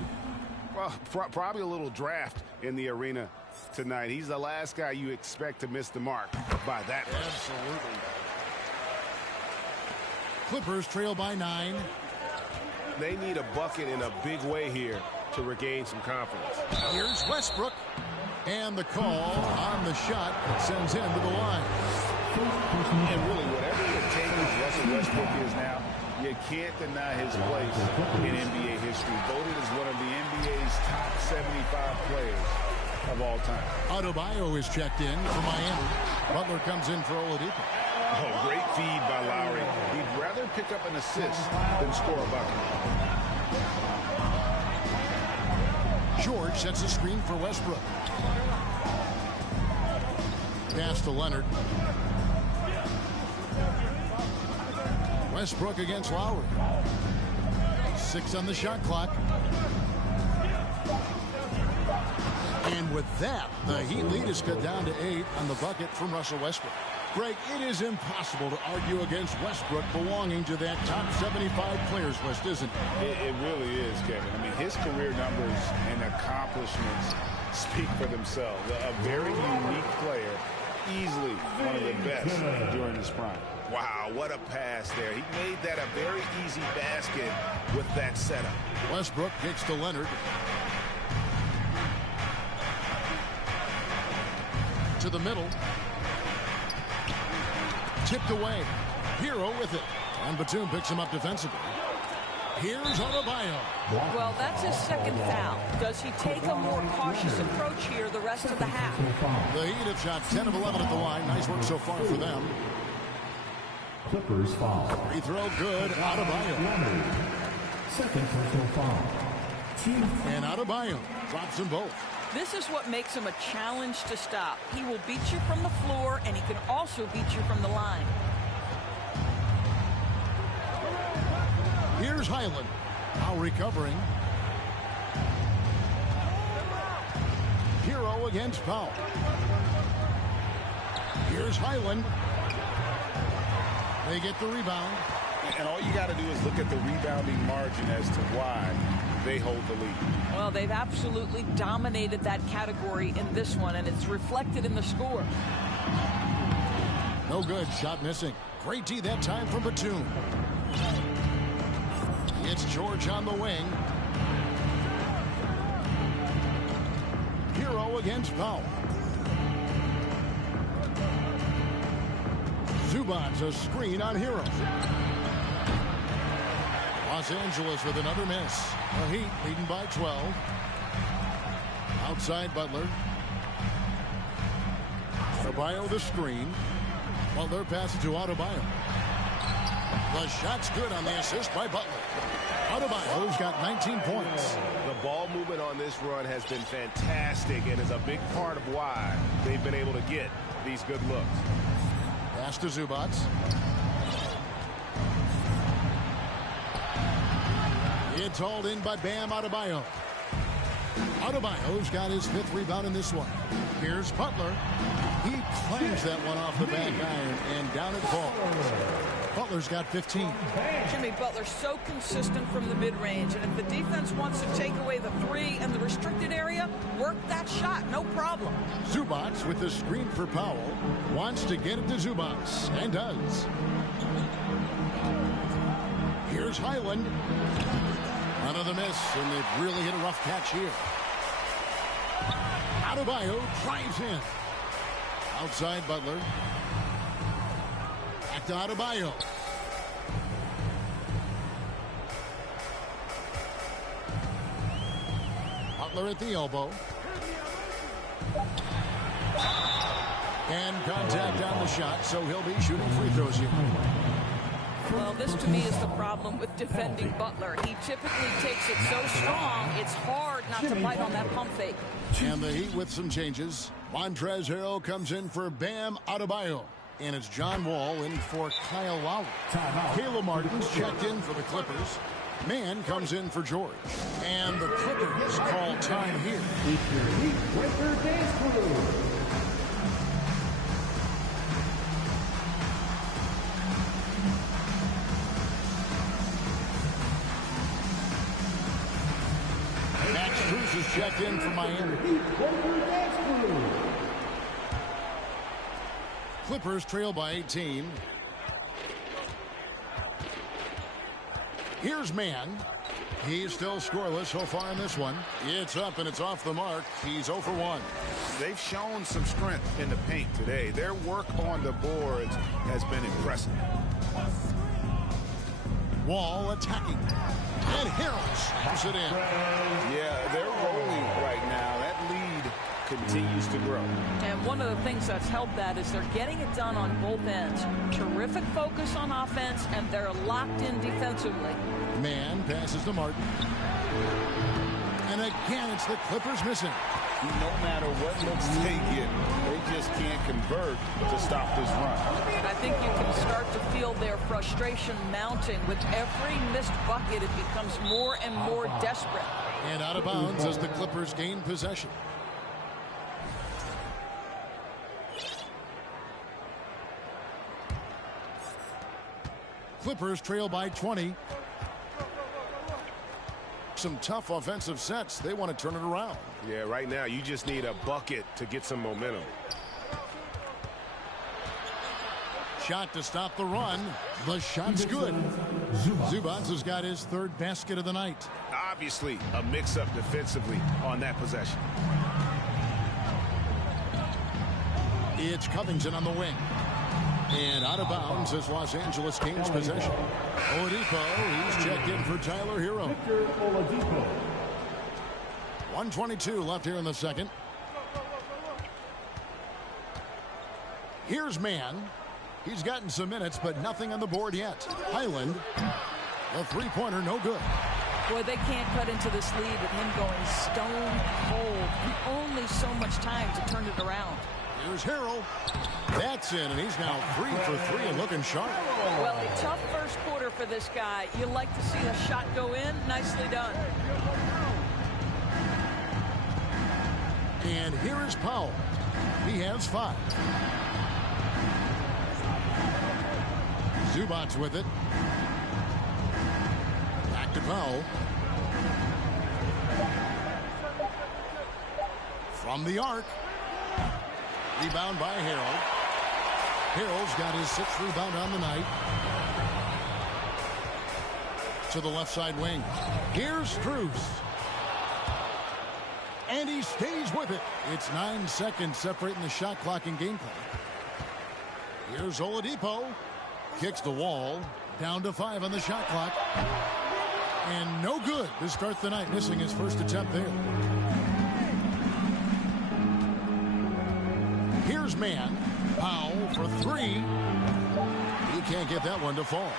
Well, probably a little draft in the arena tonight. He's the last guy you expect to miss the mark by that much. Absolutely. Clippers trail by 9. They need a bucket in a big way here to regain some confidence. Here's Westbrook. And the call on the shot sends him to the line. And really, whatever it takes Russell Westbrook is now, you can't deny his place in NBA history. Voted as one of the NBA's top 75 players. of all time. Adebayo is checked in for Miami. Butler comes in for Oladipo. Oh, great feed by Lowry. He'd rather pick up an assist than score a bucket. George sets a screen for Westbrook. Pass to Leonard. Westbrook against Lowry. 6 on the shot clock. And with that, the Heat lead is cut down to 8 on the bucket from Russell Westbrook. Greg, it is impossible to argue against Westbrook belonging to that top 75 players list, isn't it? It really is, Kevin. I mean, his career numbers and accomplishments speak for themselves. A very unique player, easily one of the best during his prime. Wow, what a pass there. He made that a very easy basket with that setup. Westbrook kicks to Leonard. To the middle. Tipped away. Hero with it. And Batum picks him up defensively. Here's Adebayo. Well, that's his second foul. Does he take a more cautious approach here the rest of the half? The Heat have shot 10 of 11 at the line. Nice work so far for them. Clippers foul. Free throw good. Adebayo. Second personal foul. And Adebayo drops them both. This is what makes him a challenge to stop. He will beat you from the floor, and he can also beat you from the line. Here's Highland. Now recovering. Hero against Powell. Here's Highland. They get the rebound. And all you got to do is look at the rebounding margin as to why they hold the lead. Well, they've absolutely dominated that category in this one, and it's reflected in the score. No good. Shot missing. Great D that time from Batum. It's George on the wing. Hero against Powell. Zubac's a screen on Hero. Los Angeles with another miss. The Heat leading by 12. Outside Butler. Adebayo the screen. Butler passes to Adebayo. The shot's good on the assist by Butler. Adebayo's got 19 points. The ball movement on this run has been fantastic and is a big part of why they've been able to get these good looks. Pass to Zubac. It's hauled in by Bam Adebayo. Adebayo's got his 5th rebound in this one. Here's Butler. He clangs that one off the back iron, and down it falls. Butler's got 15. Jimmy Butler's so consistent from the mid-range, and if the defense wants to take away the 3 and the restricted area, work that shot, no problem. Zubac with the screen for Powell. Wants to get it to Zubac, and does. Here's Highland. Another miss, and they've really hit a rough catch here. Adebayo drives in. Outside Butler. Back to Adebayo. Butler at the elbow. And contact on the shot, so he'll be shooting free throws here. Well, this to me is the problem with defending Butler. He typically takes it so strong, it's hard not to bite on that pump fake. And the Heat with some changes. Montrezl Harrell comes in for Bam Adebayo. And it's John Wall in for Kyle Lowry. Caleb Martin's checked in for the Clippers. Mann comes in for George. And the Clippers call time here. It's your Heat Breaker Dance Crew. Max Strus is checked in for Miami. Clippers trail by 18. Here's Mann. He's still scoreless so far in this one. It's up and it's off the mark. He's 0 for 1. They've shown some strength in the paint today. Their work on the boards has been impressive. Wall attacking. And Harris puts it in. Yeah, they're rolling right now. That lead could continues to grow. And one of the things that's helped that is they're getting it done on both ends. Terrific focus on offense, and they're locked in defensively. Man passes to Martin. And again, it's the Clippers missing. No matter what looks they get, they just can't convert to stop this run. I think you can start to feel their frustration mounting. With every missed bucket, it becomes more and more desperate. And out of bounds as the Clippers gain possession. Clippers trail by 20. Some tough offensive sets. They want to turn it around. Yeah, right now you just need a bucket to get some momentum. Shot to stop the run. The shot's good. Zubac has got his third basket of the night. Obviously a mix-up defensively on that possession. It's Covington on the wing. And out of bounds as Los Angeles gains possession. Oladipo, he's checked in for Tyler Hero. 1:22 left here in the second. Here's Mann. He's gotten some minutes, but nothing on the board yet. Highland, the three-pointer, no good. Boy, they can't cut into this lead with him going stone cold. And only so much time to turn it around. Here's Harrell. That's in, and he's now 3 for 3 and looking sharp. Well, a tough first quarter for this guy. You like to see a shot go in. Nicely done. And here is Powell. He has 5. Zubac with it. Back to Powell. From the arc. Rebound by Harrell. Harrell's got his 6th rebound on the night. To the left side wing. Here's Strus. And he stays with it. It's 9 seconds separating the shot clock and game clock. Here's Oladipo. Kicks the wall. Down to 5 on the shot clock. And no good to start the night, missing his first attempt there. Here's Mann. Powell for 3. He can't get that one to fall.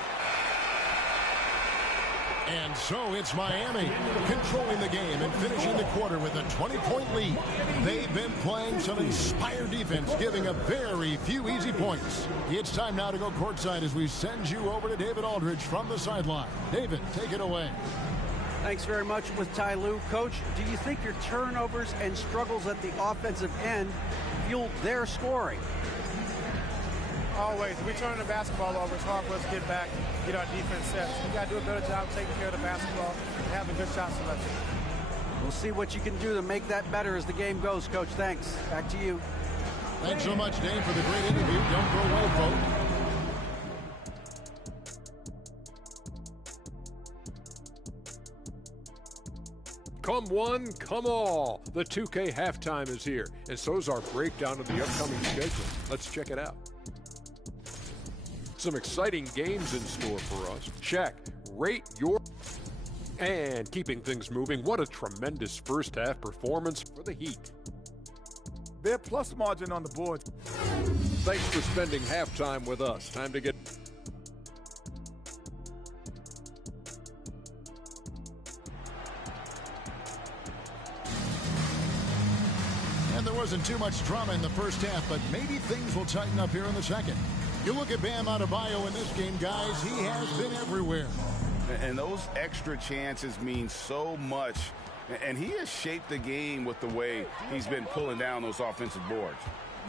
And so it's Miami controlling the game and finishing the quarter with a 20-point lead. They've been playing some inspired defense, giving up very few easy points. It's time now to go courtside as we send you over to David Aldridge from the sideline. David, take it away. Thanks very much with Ty Lue. Coach, do you think your turnovers and struggles at the offensive end fueled their scoring? Always. If we turn the basketball over, it's hard for us to get back, get our defense set. We got to do a better job taking care of the basketball and having good shot selection. We'll see what you can do to make that better as the game goes, Coach. Thanks. Back to you. Thanks so much, Dave, for the great interview. Don't go away, folks. Come one, come all. The 2K halftime is here, and so's our breakdown of the upcoming schedule. Let's check it out. Some exciting games in store for us. Shaq, rate your... And keeping things moving, what a tremendous first half performance for the Heat. Their plus margin on the board. Thanks for spending halftime with us. Time to get... And there wasn't too much drama in the first half, but maybe things will tighten up here in the second. You look at Bam Adebayo in this game, guys. He has been everywhere. And those extra chances mean so much. And he has shaped the game with the way he's been pulling down those offensive boards.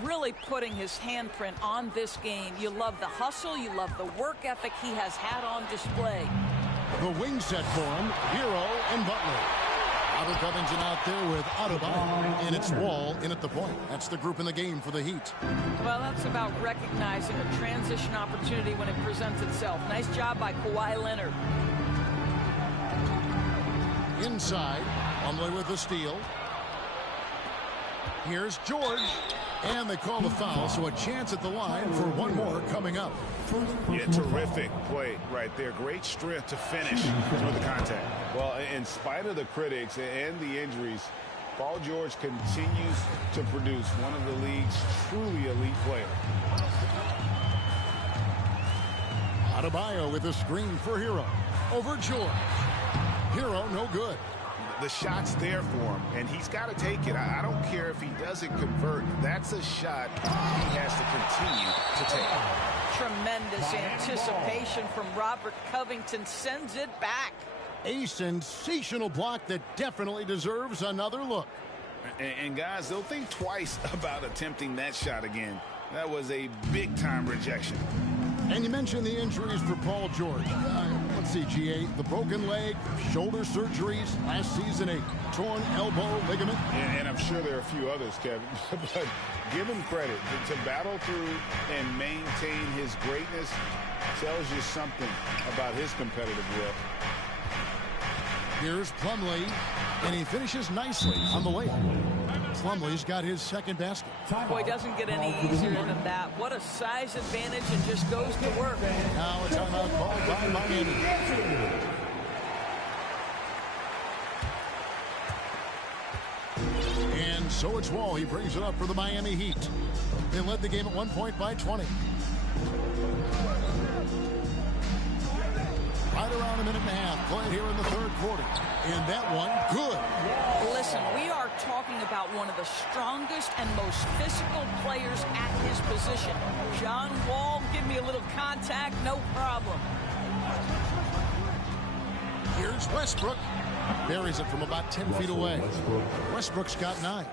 Really putting his handprint on this game. You love the hustle. You love the work ethic he has had on display. The wing set for him, Hero and Butler. Robert Covington out there with Adebayo, and it's Wall in at the point. That's the group in the game for the Heat. Well, that's about recognizing a transition opportunity when it presents itself. Nice job by Kawhi Leonard. Inside, Plumlee with the steal. Here's George, and they call the foul, so a chance at the line for one more coming up. Yeah, terrific play right there. Great strength to finish with the contact. Well, in spite of the critics and the injuries, Paul George continues to produce one of the league's truly elite players. Adebayo with a screen for Hero. Over George. Hero, no good. The shot's there for him, and he's got to take it. I don't care if he doesn't convert. That's a shot he has to continue to take. Tremendous anticipation from Robert Covington. Sends it back. A sensational block that definitely deserves another look. And guys, they'll think twice about attempting that shot again. That was a big-time rejection. And you mentioned the injuries for Paul George. Let's see, GA, the broken leg, shoulder surgeries, last season a torn elbow ligament. And I'm sure there are a few others, Kevin. But give him credit. To battle through and maintain his greatness tells you something about his competitive will. Here's Plumlee, and he finishes nicely on the layup. Plumlee's got his second basket. Boy, doesn't get any easier than that. What a size advantage, and just goes to work. Now a timeout called by Miami. And so it's Wall. He brings it up for the Miami Heat. They led the game at 1 point by 20. Right around a minute and a half played here in the third quarter. And that one, good. Listen, we are talking about one of the strongest and most physical players at his position. John Wall, give me a little contact, no problem. Here's Westbrook. Buries it from about 10 feet away. Westbrook's got 9.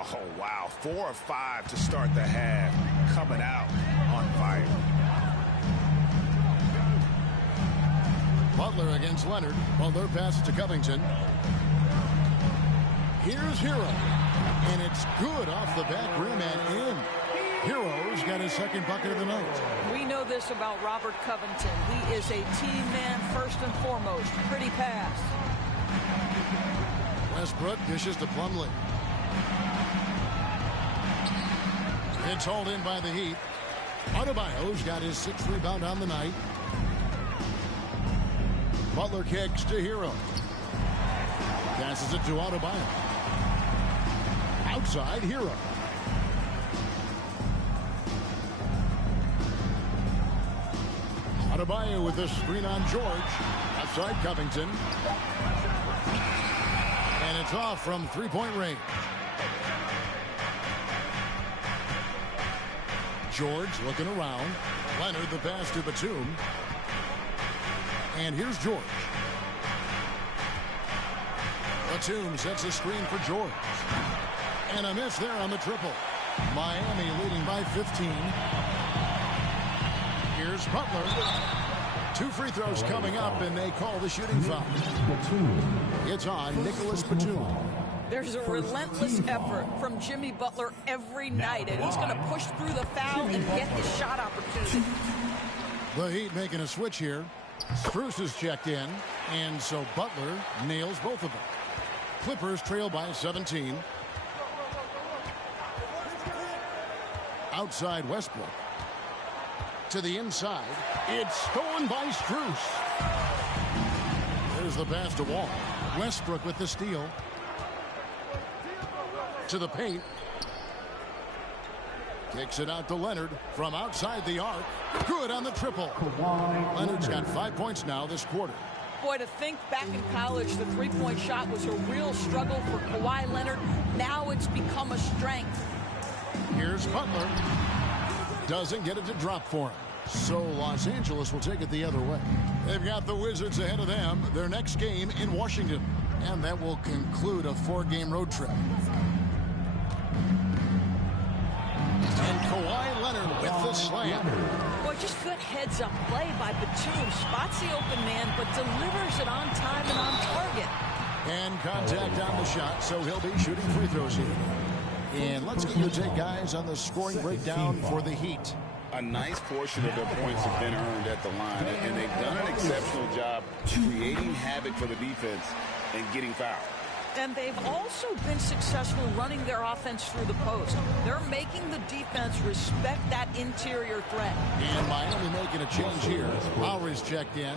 Oh, wow. 4 of 5 to start the half. Coming out on fire. Butler against Leonard. Butler passes to Covington. Here's Hero. And it's good off the back rim and in. Hero's got his second bucket of the night. We know this about Robert Covington. He is a team man first and foremost. Pretty pass. Westbrook dishes to Plumlee. It's hauled in by the Heat. Adebayo's got his 6th rebound on the night. Butler kicks to Hero. Passes it to Adebayo. Outside, Hero. Adebayo with a screen on George. Outside Covington. And it's off from three-point range. George looking around. Leonard the pass to Batum. And here's George. Batum sets a screen for George. And a miss there on the triple. Miami leading by 15. Here's Butler. 2 free throws coming up, and they call the shooting foul. It's on Nicholas Batum. There's a relentless effort from Jimmy Butler every night, and he's going to push through the foul and get his shot opportunity. The Heat making a switch here. Strus is checked in, and so Butler nails both of them. Clippers trail by 17. Outside Westbrook. To the inside. It's stolen by Strus. There's the pass to Wall. Westbrook with the steal. To the paint. Kicks it out to Leonard from outside the arc. Good on the triple. Leonard's got 5 points now this quarter. Boy, to think back in college, the three-point shot was a real struggle for Kawhi Leonard. Now it's become a strength. Here's Butler. Doesn't get it to drop for him. So Los Angeles will take it the other way. They've got the Wizards ahead of them. Their next game in Washington. And that will conclude a 4-game road trip. And Kawhi Leonard with the slam. Boy, just good heads-up play by Batum. Spots the open man, but delivers it on time and on target. And contact on the shot, so he'll be shooting free throws here. And let's get your take, guys, on the scoring breakdown for the Heat. A nice portion of their points have been earned at the line, and they've done an exceptional job creating havoc for the defense and getting fouled. And they've also been successful running their offense through the post. They're making the defense respect that interior threat. And Miami making a change here. Lowry's checked in.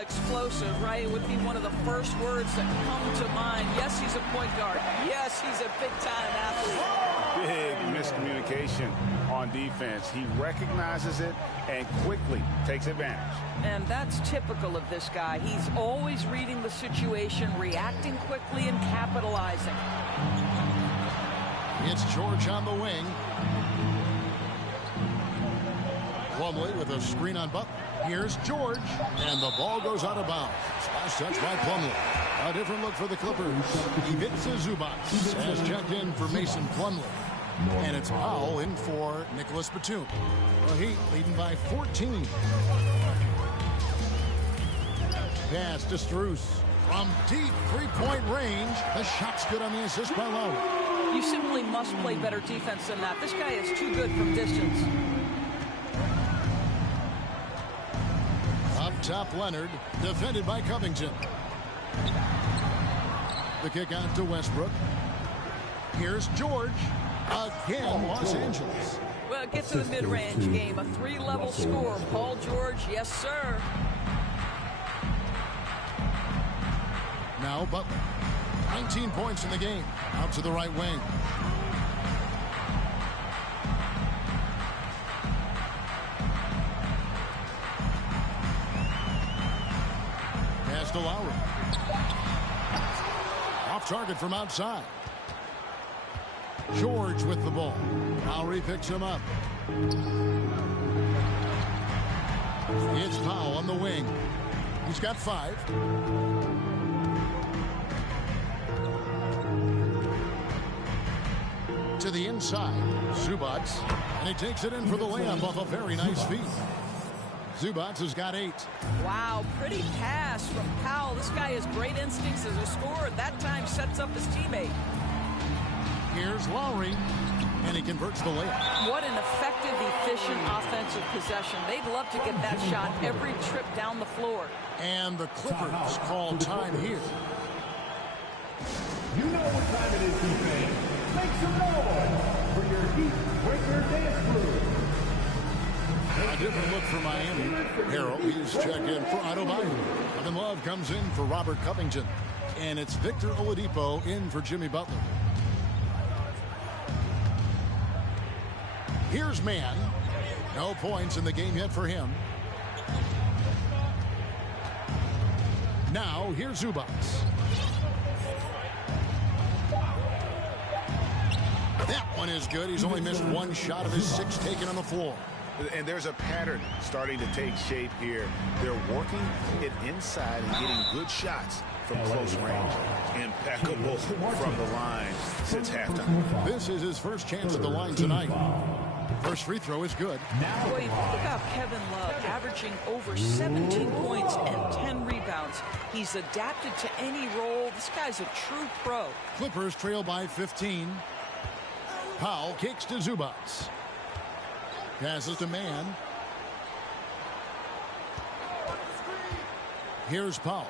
Explosive, right? It would be one of the first words that come to mind. Yes, he's a point guard. Yes, he's a big-time athlete. Big miscommunication on defense. He recognizes it and quickly takes advantage. And that's typical of this guy. He's always reading the situation, reacting quickly, and capitalizing. It's George on the wing. Plumlee with a screen on Butler. Here's George, and the ball goes out of bounds. Last touch by Plumlee. A different look for the Clippers. Ivica Zubac has checked in for Mason Plumlee. And it's Powell in for Nicholas Batum. The Heat leading by 14. Pass to Strus. From deep three-point range, the shot's good on the assist by Lowry. You simply must play better defense than that. This guy is too good from distance. Up top, Leonard, defended by Covington. The kick out to Westbrook. Here's George. Again, Los Angeles. Well, get to the mid-range game. A three-level score. Paul George, yes, sir. Now Butler. 19 points in the game. Out to the right wing. Pass to Lowry. Off target from outside. George with the ball. Lowry picks him up. It's Powell on the wing. He's got 5. To the inside. Zubac. And he takes it in for the layup off a very nice feed. Zubac has got 8. Wow, pretty pass from Powell. This guy has great instincts as a scorer. That time sets up his teammate. Here's Lowry, and he converts the layup. What an effective, efficient offensive possession. They'd love to get that shot every trip down the floor. And the Clippers call time here. You know what time it is, Heat. Make some noise for your Heat Breaker dance crew. A different look for Miami. Harold, he's checked in for Adebayo. Kevin Love comes in for Robert Covington. And it's Victor Oladipo in for Jimmy Butler. Here's Mann. No points in the game yet for him. Now, here's Zubac. That one is good. He's only missed 1 shot of his 6 taken on the floor. And there's a pattern starting to take shape here. They're working it inside and getting good shots from close range. Impeccable from the line since halftime. This is his first chance at the line tonight. First free throw is good. Boy, you think about Kevin Love averaging over 17 points and 10 rebounds. He's adapted to any role. This guy's a true pro. Clippers trail by 15. Powell kicks to Zubac. Passes to Mann. Here's Powell.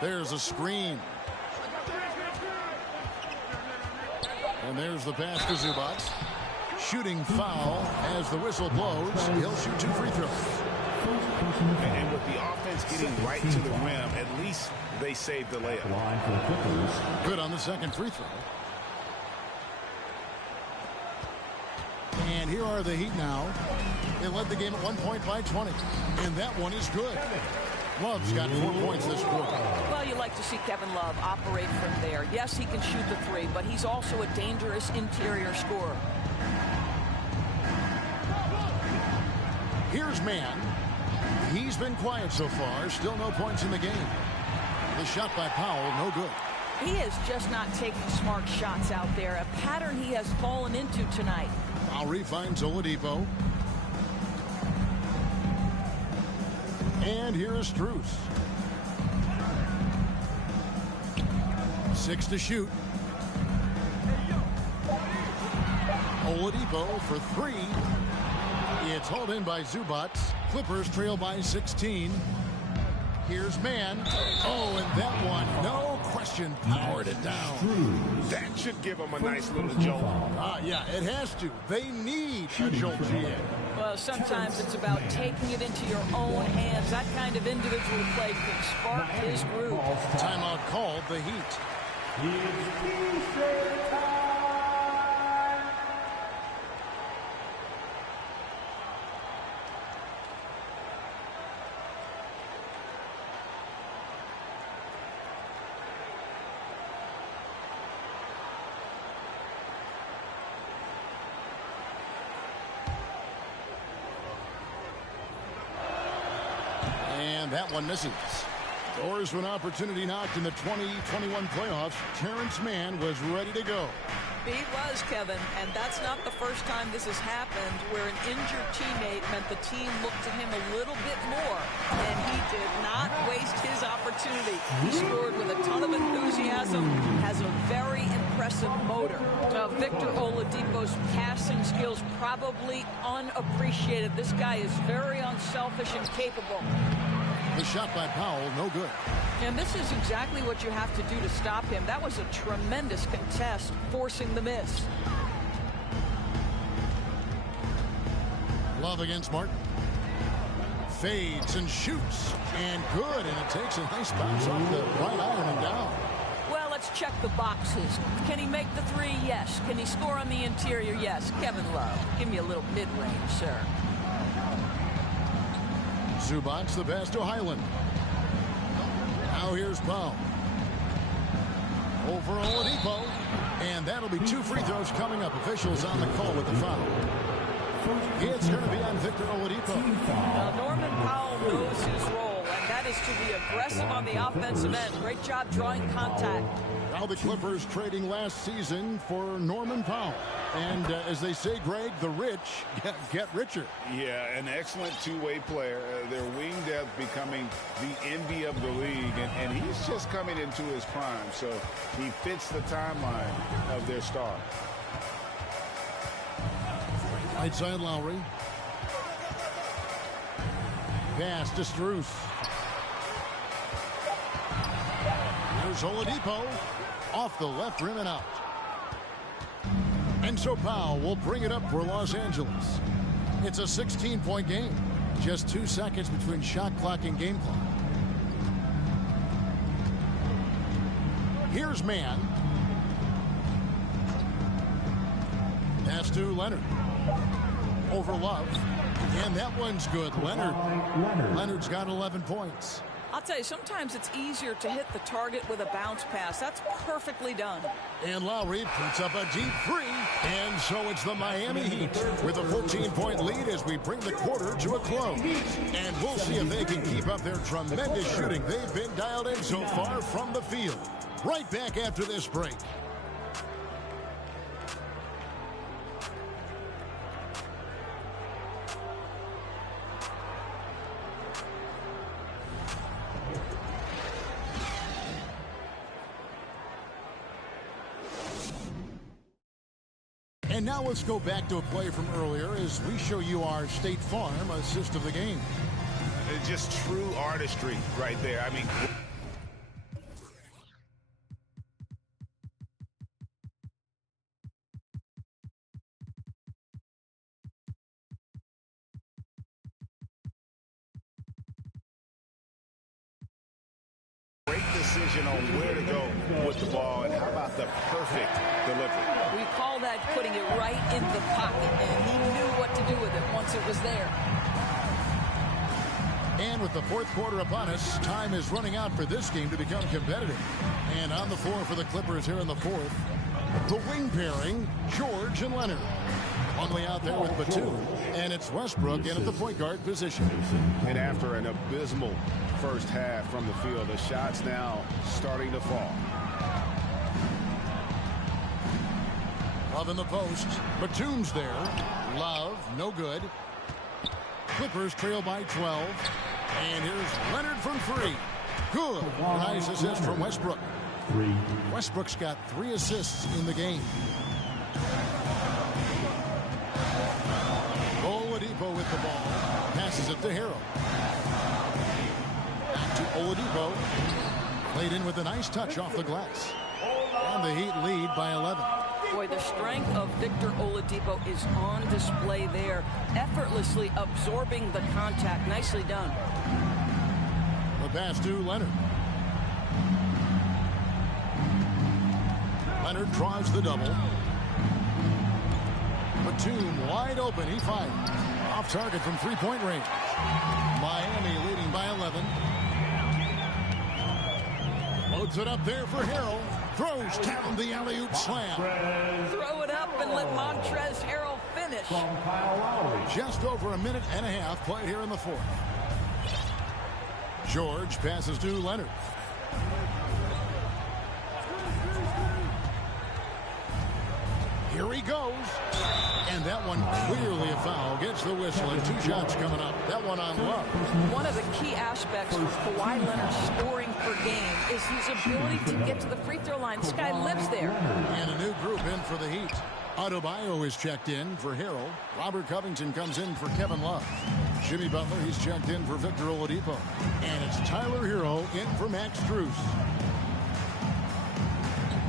There's a screen. And there's the pass to Zubac. Shooting foul as the whistle blows. He'll shoot 2 free throws. And with the offense getting right to the rim, at least they saved the layup. Good on the second free throw. And here are the Heat now. They led the game at 1 point by 20. And that one is good. Love's got 4 points this quarter. Well, you like to see Kevin Love operate from there. Yes, he can shoot the 3, but he's also a dangerous interior scorer. Here's Mann. He's been quiet so far. Still no points in the game. The shot by Powell, no good. He is just not taking smart shots out there. A pattern he has fallen into tonight. Lowry finds Oladipo. And here is Strus. 6 to shoot. Oladipo for 3. It's hauled in by Zubac. Clippers trail by 16. Here's Mann. Oh, and that one, no question powered it down. That should give them a nice little jolt. Yeah, it has to. They need a jolt, GA. Well, sometimes it's about taking it into your own hands. That kind of individual play can spark his group. Timeout called, the Heat. That one misses. Doors to an opportunity knocked in the 2021 playoffs. Terrence Mann was ready to go. He was, Kevin, and that's not the first time this has happened where an injured teammate meant the team looked to him a little bit more, and he did not waste his opportunity. He scored with a ton of enthusiasm, has a very impressive motor. Victor Oladipo's passing skills probably unappreciated. This guy is very unselfish and capable. The shot by Powell, no good. And this is exactly what you have to do to stop him. That was a tremendous contest, forcing the miss. Love against Martin. Fades and shoots. And good. And it takes a nice bounce off the right iron and down. Well, let's check the boxes. Can he make the three? Yes. Can he score on the interior? Yes. Kevin Love, give me a little mid-range, sir. Zubac, the pass to Highland. Now here's Powell. Over Oladipo. And that'll be 2 free throws coming up. Officials on the call with the foul. It's going to be on Victor Oladipo. Now, Norman Powell knows his role, and that is to be aggressive on the offensive end. Great job drawing contact. Now the Clippers trading last season for Norman Powell. And as they say, Greg, the rich get richer. Yeah, an excellent two-way player. Their wing depth becoming the envy of the league. And he's just coming into his prime. So he fits the timeline of their star. Right side Lowry. Pass to Strus. Here's Oladipo. Off the left rim and out. And so Powell will bring it up for Los Angeles. It's a 16-point game. Just 2 seconds between shot clock and game clock. Here's Mann. Pass to Leonard. Over Love. And that one's good. Leonard's got 11 points. I'll tell you, sometimes it's easier to hit the target with a bounce pass. That's perfectly done. And Lowry puts up a deep three. And so it's the Miami Heat with a 14-point lead as we bring the quarter to a close. And we'll see if they can keep up their tremendous shooting. They've been dialed in so far from the field. Right back after this break. And now let's go back to a play from earlier as we show you our State Farm assist of the game. It's just true artistry right there. I mean, great decision on where to go with the ball, and how about the perfect delivery? We call that putting it right in the pocket, and he knew what to do with it once it was there. And with the fourth quarter upon us, time is running out for this game to become competitive. And on the floor for the Clippers here in the fourth, the wing pairing, George and Leonard. Only out there with Batum, and it's Westbrook in at the point guard position. And after an abysmal first half from the field, the shots now starting to fall. Love in the post. Batum's there. Love, no good. Clippers trail by 12. And here's Leonard from 3. Good. Nice assist from Westbrook. Westbrook's got 3 assists in the game. Oladipo with the ball. Passes it to Harrell. Back to Oladipo. Played in with a nice touch off the glass. And the Heat lead by 11. Boy, the strength of Victor Oladipo is on display there, effortlessly absorbing the contact. Nicely done. The pass to Leonard. Leonard draws the double. Batum wide open. He fires. Off target from three-point range. Miami leading by 11. Loads it up there for Harrell. Throws down the alley-oop slam. Throw it up and let Montrezl Harrell finish. Just over a minute and a half played here in the fourth. George passes to Leonard. Here he goes. And that one clearly a foul. Gets the whistle and 2 shots coming up. That one on Love. One of the key aspects for Kawhi Leonard's scoring per game is his ability to get to the free throw line. This guy lives there. And a new group in for the Heat. Adebayo is checked in for Harrell. Robert Covington comes in for Kevin Love. Jimmy Butler, he's checked in for Victor Oladipo. And it's Tyler Hero in for Max Strus.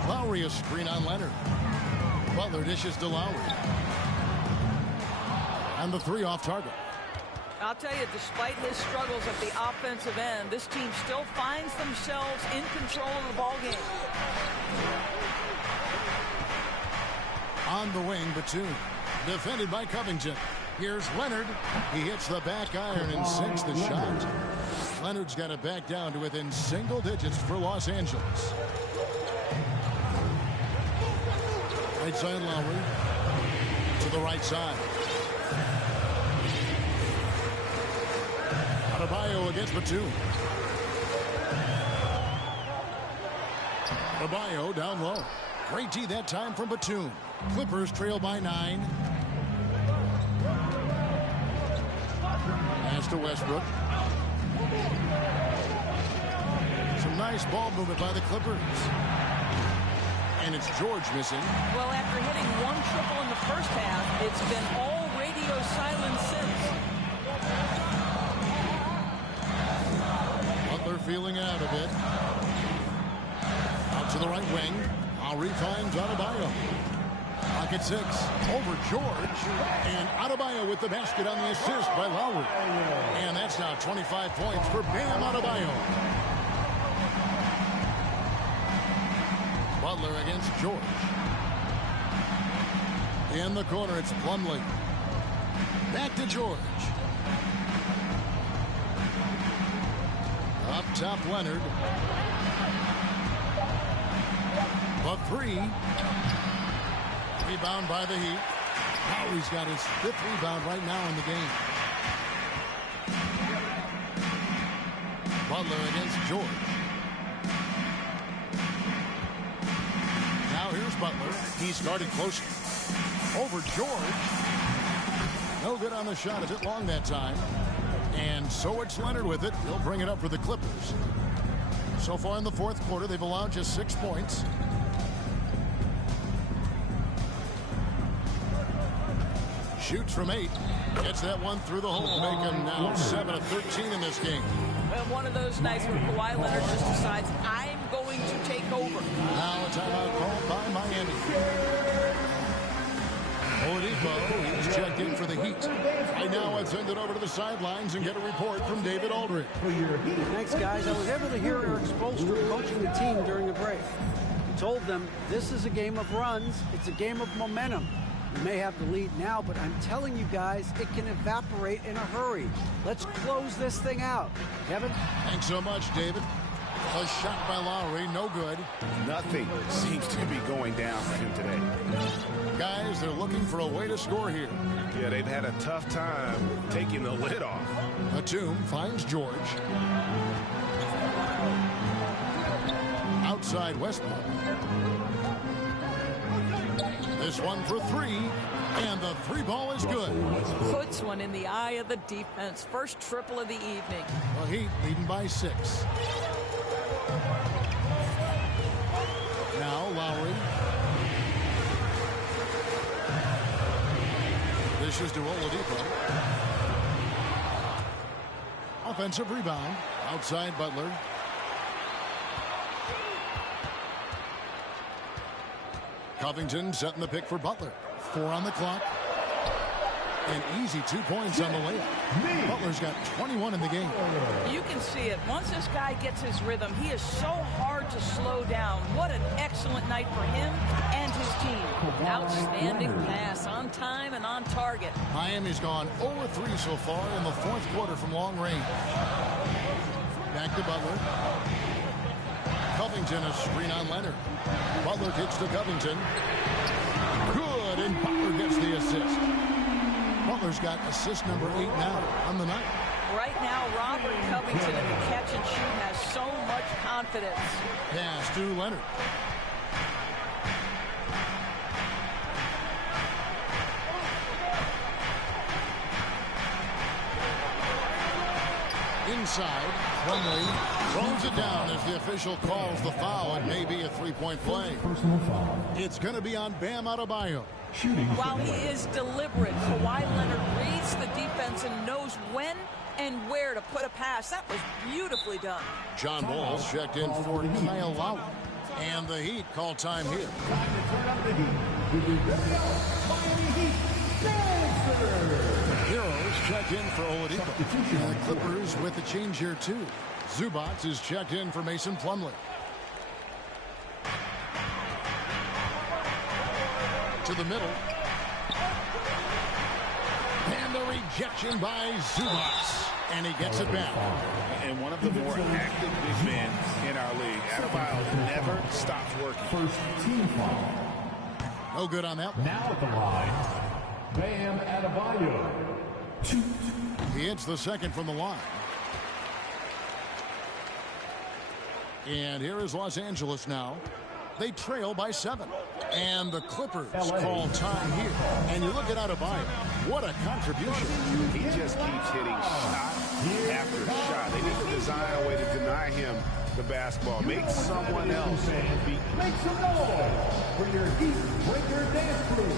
Lowry a screen on Leonard. Butler dishes to Lowry. And the 3 off target. I'll tell you, despite his struggles at the offensive end, this team still finds themselves in control of the ball game. On the wing, Batum. Defended by Covington. Here's Leonard. He hits the back iron and sinks the shot. Leonard's got it back down to within single digits for Los Angeles. Right side Lowry. To the right side. Adebayo against Batum. Adebayo down low. Great D that time from Batum. Clippers trail by 9. Pass to Westbrook. Some nice ball movement by the Clippers. And it's George missing. Well, after hitting 1 triple in the first half, it's been all radio silence since. Butler feeling out a bit. Out to the right wing. Lowry finds Adebayo. Pocket 6. Over George. And Adebayo with the basket on the assist by Lowry. And that's now 25 points for Bam Adebayo. Butler against George. In the corner, it's Plumlee. Back to George. Up top, Leonard. The 3. Rebound by the Heat. Lowry's got his 5th rebound right now in the game. Butler against George. Now here's Butler. He's guarded closer. Over George. No good on the shot. A bit long that time. And so it's Leonard with it. He'll bring it up for the Clippers. So far in the fourth quarter, they've allowed just 6 points. Shoots from 8. Gets that one through the hole, making now 7 of 13 in this game. Well, one of those nights where Kawhi Leonard just decides, I'm going to take over. Now a timeout called by Miami. Oladipo, he's checked in for the Heat. Right now, I'd send it over to the sidelines and get a report from David Aldridge. Thanks, guys. I was able to hear Eric Spoelstra coaching the team during the break. He told them, this is a game of runs. It's a game of momentum. We may have the lead now, but I'm telling you guys, it can evaporate in a hurry. Let's close this thing out. Kevin? Thanks so much, David. A shot by Lowry, no good. Nothing seems to be going down for him today. Guys, they're looking for a way to score here. Yeah, they've had a tough time taking the lid off. Batum finds George. Outside Westbrook. This one for 3, and the 3 ball is good. Puts one in the eye of the defense. First triple of the evening. The Heat leading by 6. Now Lowry. Dishes to Oladipo. Offensive rebound. Outside Butler. Covington setting the pick for Butler. 4 on the clock. And easy 2 points on the layup. Butler's got 21 in the game. You can see it. Once this guy gets his rhythm, he is so hard to slow down. What an excellent night for him and his team. Outstanding pass, on time and on target. Miami's gone 0-3 so far in the fourth quarter from long range. Back to Butler. Covington, a screen on Leonard. Butler kicks to Covington. Good, and Butler gets the assist. Butler's got assist number 8 now on the night. Right now, Robert Covington in the catch and shoot has so much confidence. Pass to Leonard. Inside, Plumlee throws it down as the official calls the foul. It may be a three-point play. It's going to be on Bam Adebayo. While he is deliberate, Kawhi Leonard reads the defense and knows when and where to put a pass. That was beautifully done. John Walls checked in for Kyle Lowry. And the Heat call time here. Heroes checked in for Oladipo. And the Clippers with a change here too. Zubac is checked in for Mason Plumlee. To the middle. And the rejection by Zubac. And he gets it back. And one of the more active big men in our league. Adebayo never stops working. First team foul. No good on that one. Now at the line, Bam Adebayo. He hits the second from the line. And here is Los Angeles now. They trail by 7. And the Clippers call time here. And you look at Adebayo. What a contribution. He just keeps hitting shot after shot. They need to design a way to deny him the basketball. Make someone else beat. Make some noise for your Heat Breaker dance crew.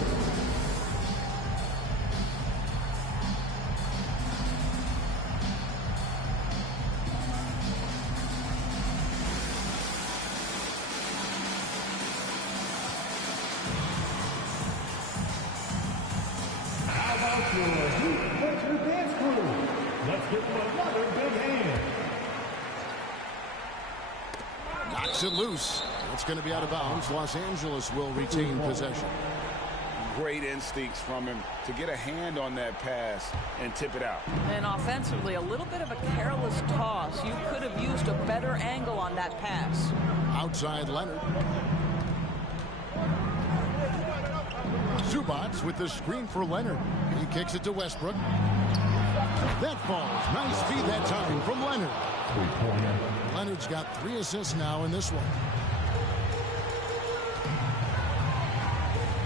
Let's give them another big hand. Knocks it loose. It's going to be out of bounds. Los Angeles will retain possession. Great instincts from him to get a hand on that pass and tip it out. And offensively, a little bit of a careless toss. You could have used a better angle on that pass. Outside Leonard. Zubac with the screen for Leonard. He kicks it to Westbrook. That falls. Nice speed that time from Leonard. Leonard's got 3 assists now in this one.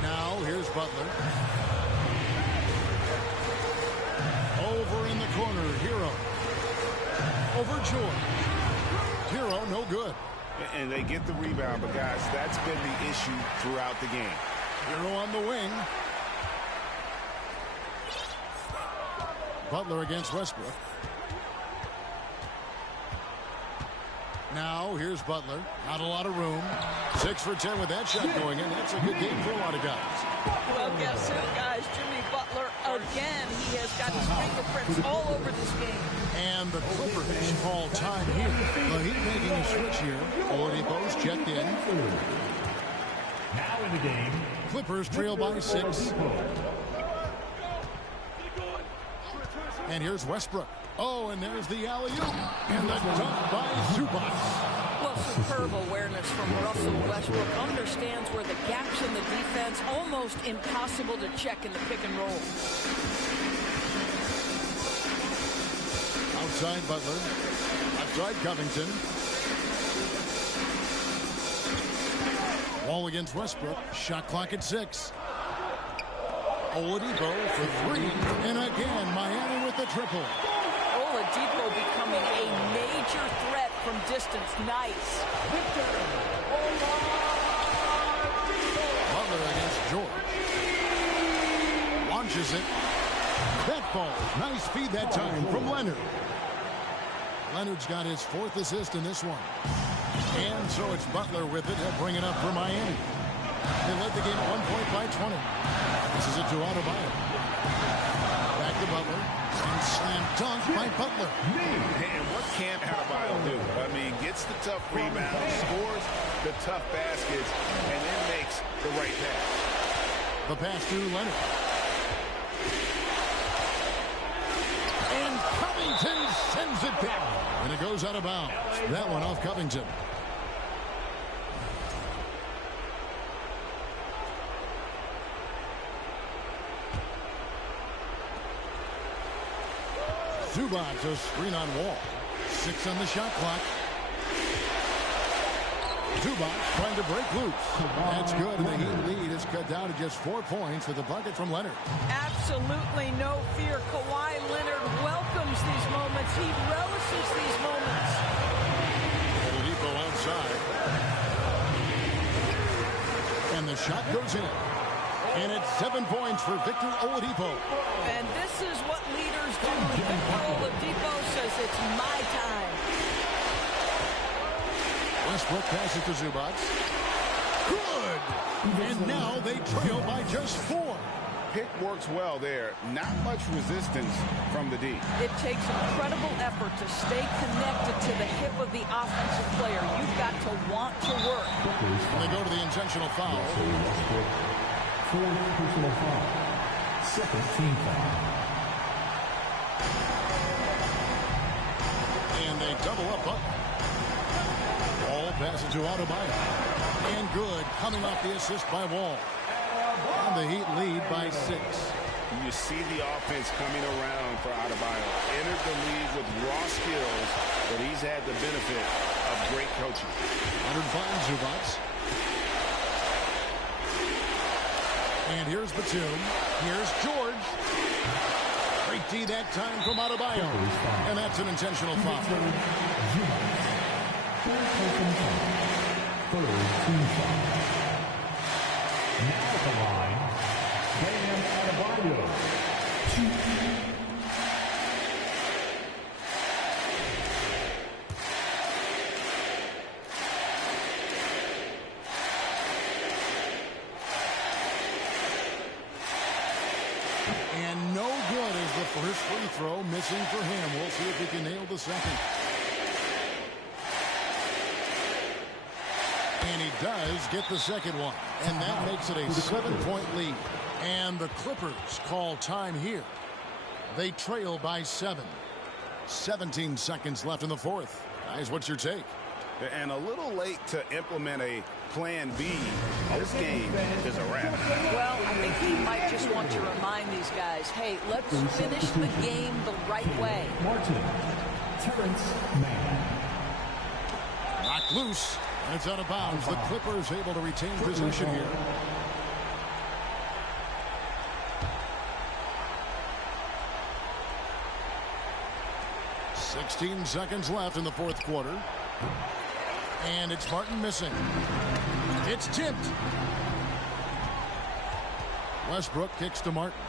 Now here's Butler. Over in the corner, Hero. Over George. Hero, no good. And they get the rebound, but guys, that's been the issue throughout the game. Hero on the wing. Butler against Westbrook. Now, here's Butler. Not a lot of room. 6 for 10 with that shot going in. That's a good game for a lot of guys. Well, guess who, guys? Jimmy Butler, again, he has got his fingerprints all over this game. And the Clippers call time here. The Heat making a switch here. Oladipo's checked in. Now in the game. Clippers trail by 6. And here's Westbrook. Oh, and there's the alley-oop. And the dunk by Zubac. Well, superb awareness from Russell Westbrook. Understands where the gaps in the defense, almost impossible to check in the pick and roll. Outside Butler. Outside Covington. Wall against Westbrook. Shot clock at 6. Oladipo for 3. And again, Miami with the triple. Oladipo becoming a major threat from distance. Nice. Butler against George. Launches it. That falls. Nice feed that time from Leonard. Leonard's got his 4th assist in this one. And so it's Butler with it. He'll bring it up for Miami. They led the game at 1 point by 20. This is it to Adebayo. Back to Butler. And slam dunk by Butler. And what can't Adebayo do? I mean, gets the tough rebound, scores the tough baskets, and then makes the right pass. The pass to Leonard. And Covington sends it down. And it goes out of bounds. That one off Covington. Zubac, a screen on Wall. 6 on the shot clock. Zubac trying to break loose. That's good, and the Heat lead is cut down to just 4 points with a bucket from Leonard. Absolutely no fear. Kawhi Leonard welcomes these moments. He relishes these moments. Oladipo outside. And the shot goes in. And it's 7 points for Victor Oladipo. And this is what leaders do. Victor Oladipo says it's my time. Westbrook passes to Zubac. Good! And now they trail by just 4. Pick works well there. Not much resistance from the D. It takes incredible effort to stay connected to the hip of the offensive player. You've got to want to work. And they go to the intentional foul. 4th personal foul. 2nd team foul. And they double up Butler. Wall passes to Adebayo. And good, coming off the assist by Wall. And the Heat lead by 6. You see the offense coming around for Adebayo. Entered the league with raw skills, but he's had the benefit of great coaching. 105 Zubac. And here's Batum. Here's George. Great D that time from Adebayo. And that's an intentional foul. 3rd team foul. Now at the line, Bam Adebayo. 2. And no good is the first free throw missing for him. We'll see if he can nail the second. And he does get the second one. And that makes it a 7-point lead. And the Clippers call time here. They trail by 7. 17 seconds left in the 4th. Guys, what's your take? And a little late to implement a plan B. This game is a wrap. Well, I think he might just want to remind these guys, hey, let's finish the game the right way. Martin, Terrence Mann. Knocked loose. And it's out of bounds. The Clippers able to retain possession here. $16 seconds left in the 4th quarter. And it's Martin missing. It's tipped. Westbrook kicks to Martin.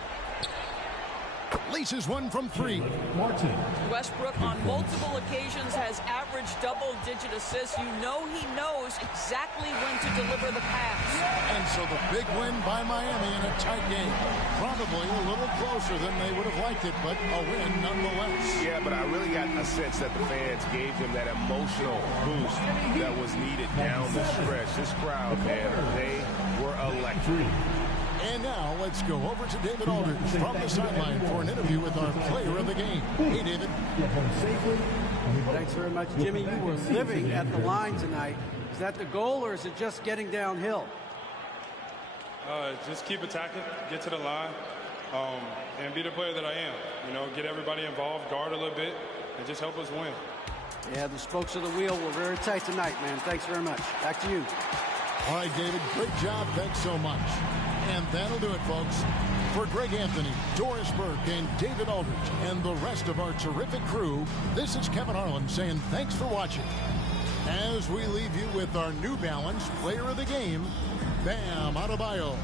Laces one from 3. Martin. Westbrook on multiple occasions has averaged double-digit assists. You know he knows exactly when to deliver the pass. And so the big win by Miami in a tight game. Probably a little closer than they would have liked it, but a win nonetheless. Yeah, but I really got a sense that the fans gave him that emotional boost that was needed down the stretch. This crowd, man, they were electric. And now let's go over to David Aldridge from the sideline for an interview with our player of the game. Hey, David. Thanks very much, Jimmy. You were living at the line tonight. Is that the goal, or is it just getting downhill? Just keep attacking, get to the line, and be the player that I am. You know, get everybody involved, guard a little bit, and just help us win. Yeah, the spokes of the wheel were very tight tonight, man. Thanks very much. Back to you. All right, David, great job. Thanks so much. And that'll do it, folks. For Greg Anthony, Doris Burke, and David Aldridge, and the rest of our terrific crew, this is Kevin Harlan saying thanks for watching. As we leave you with our New Balance player of the game, Bam Adebayo.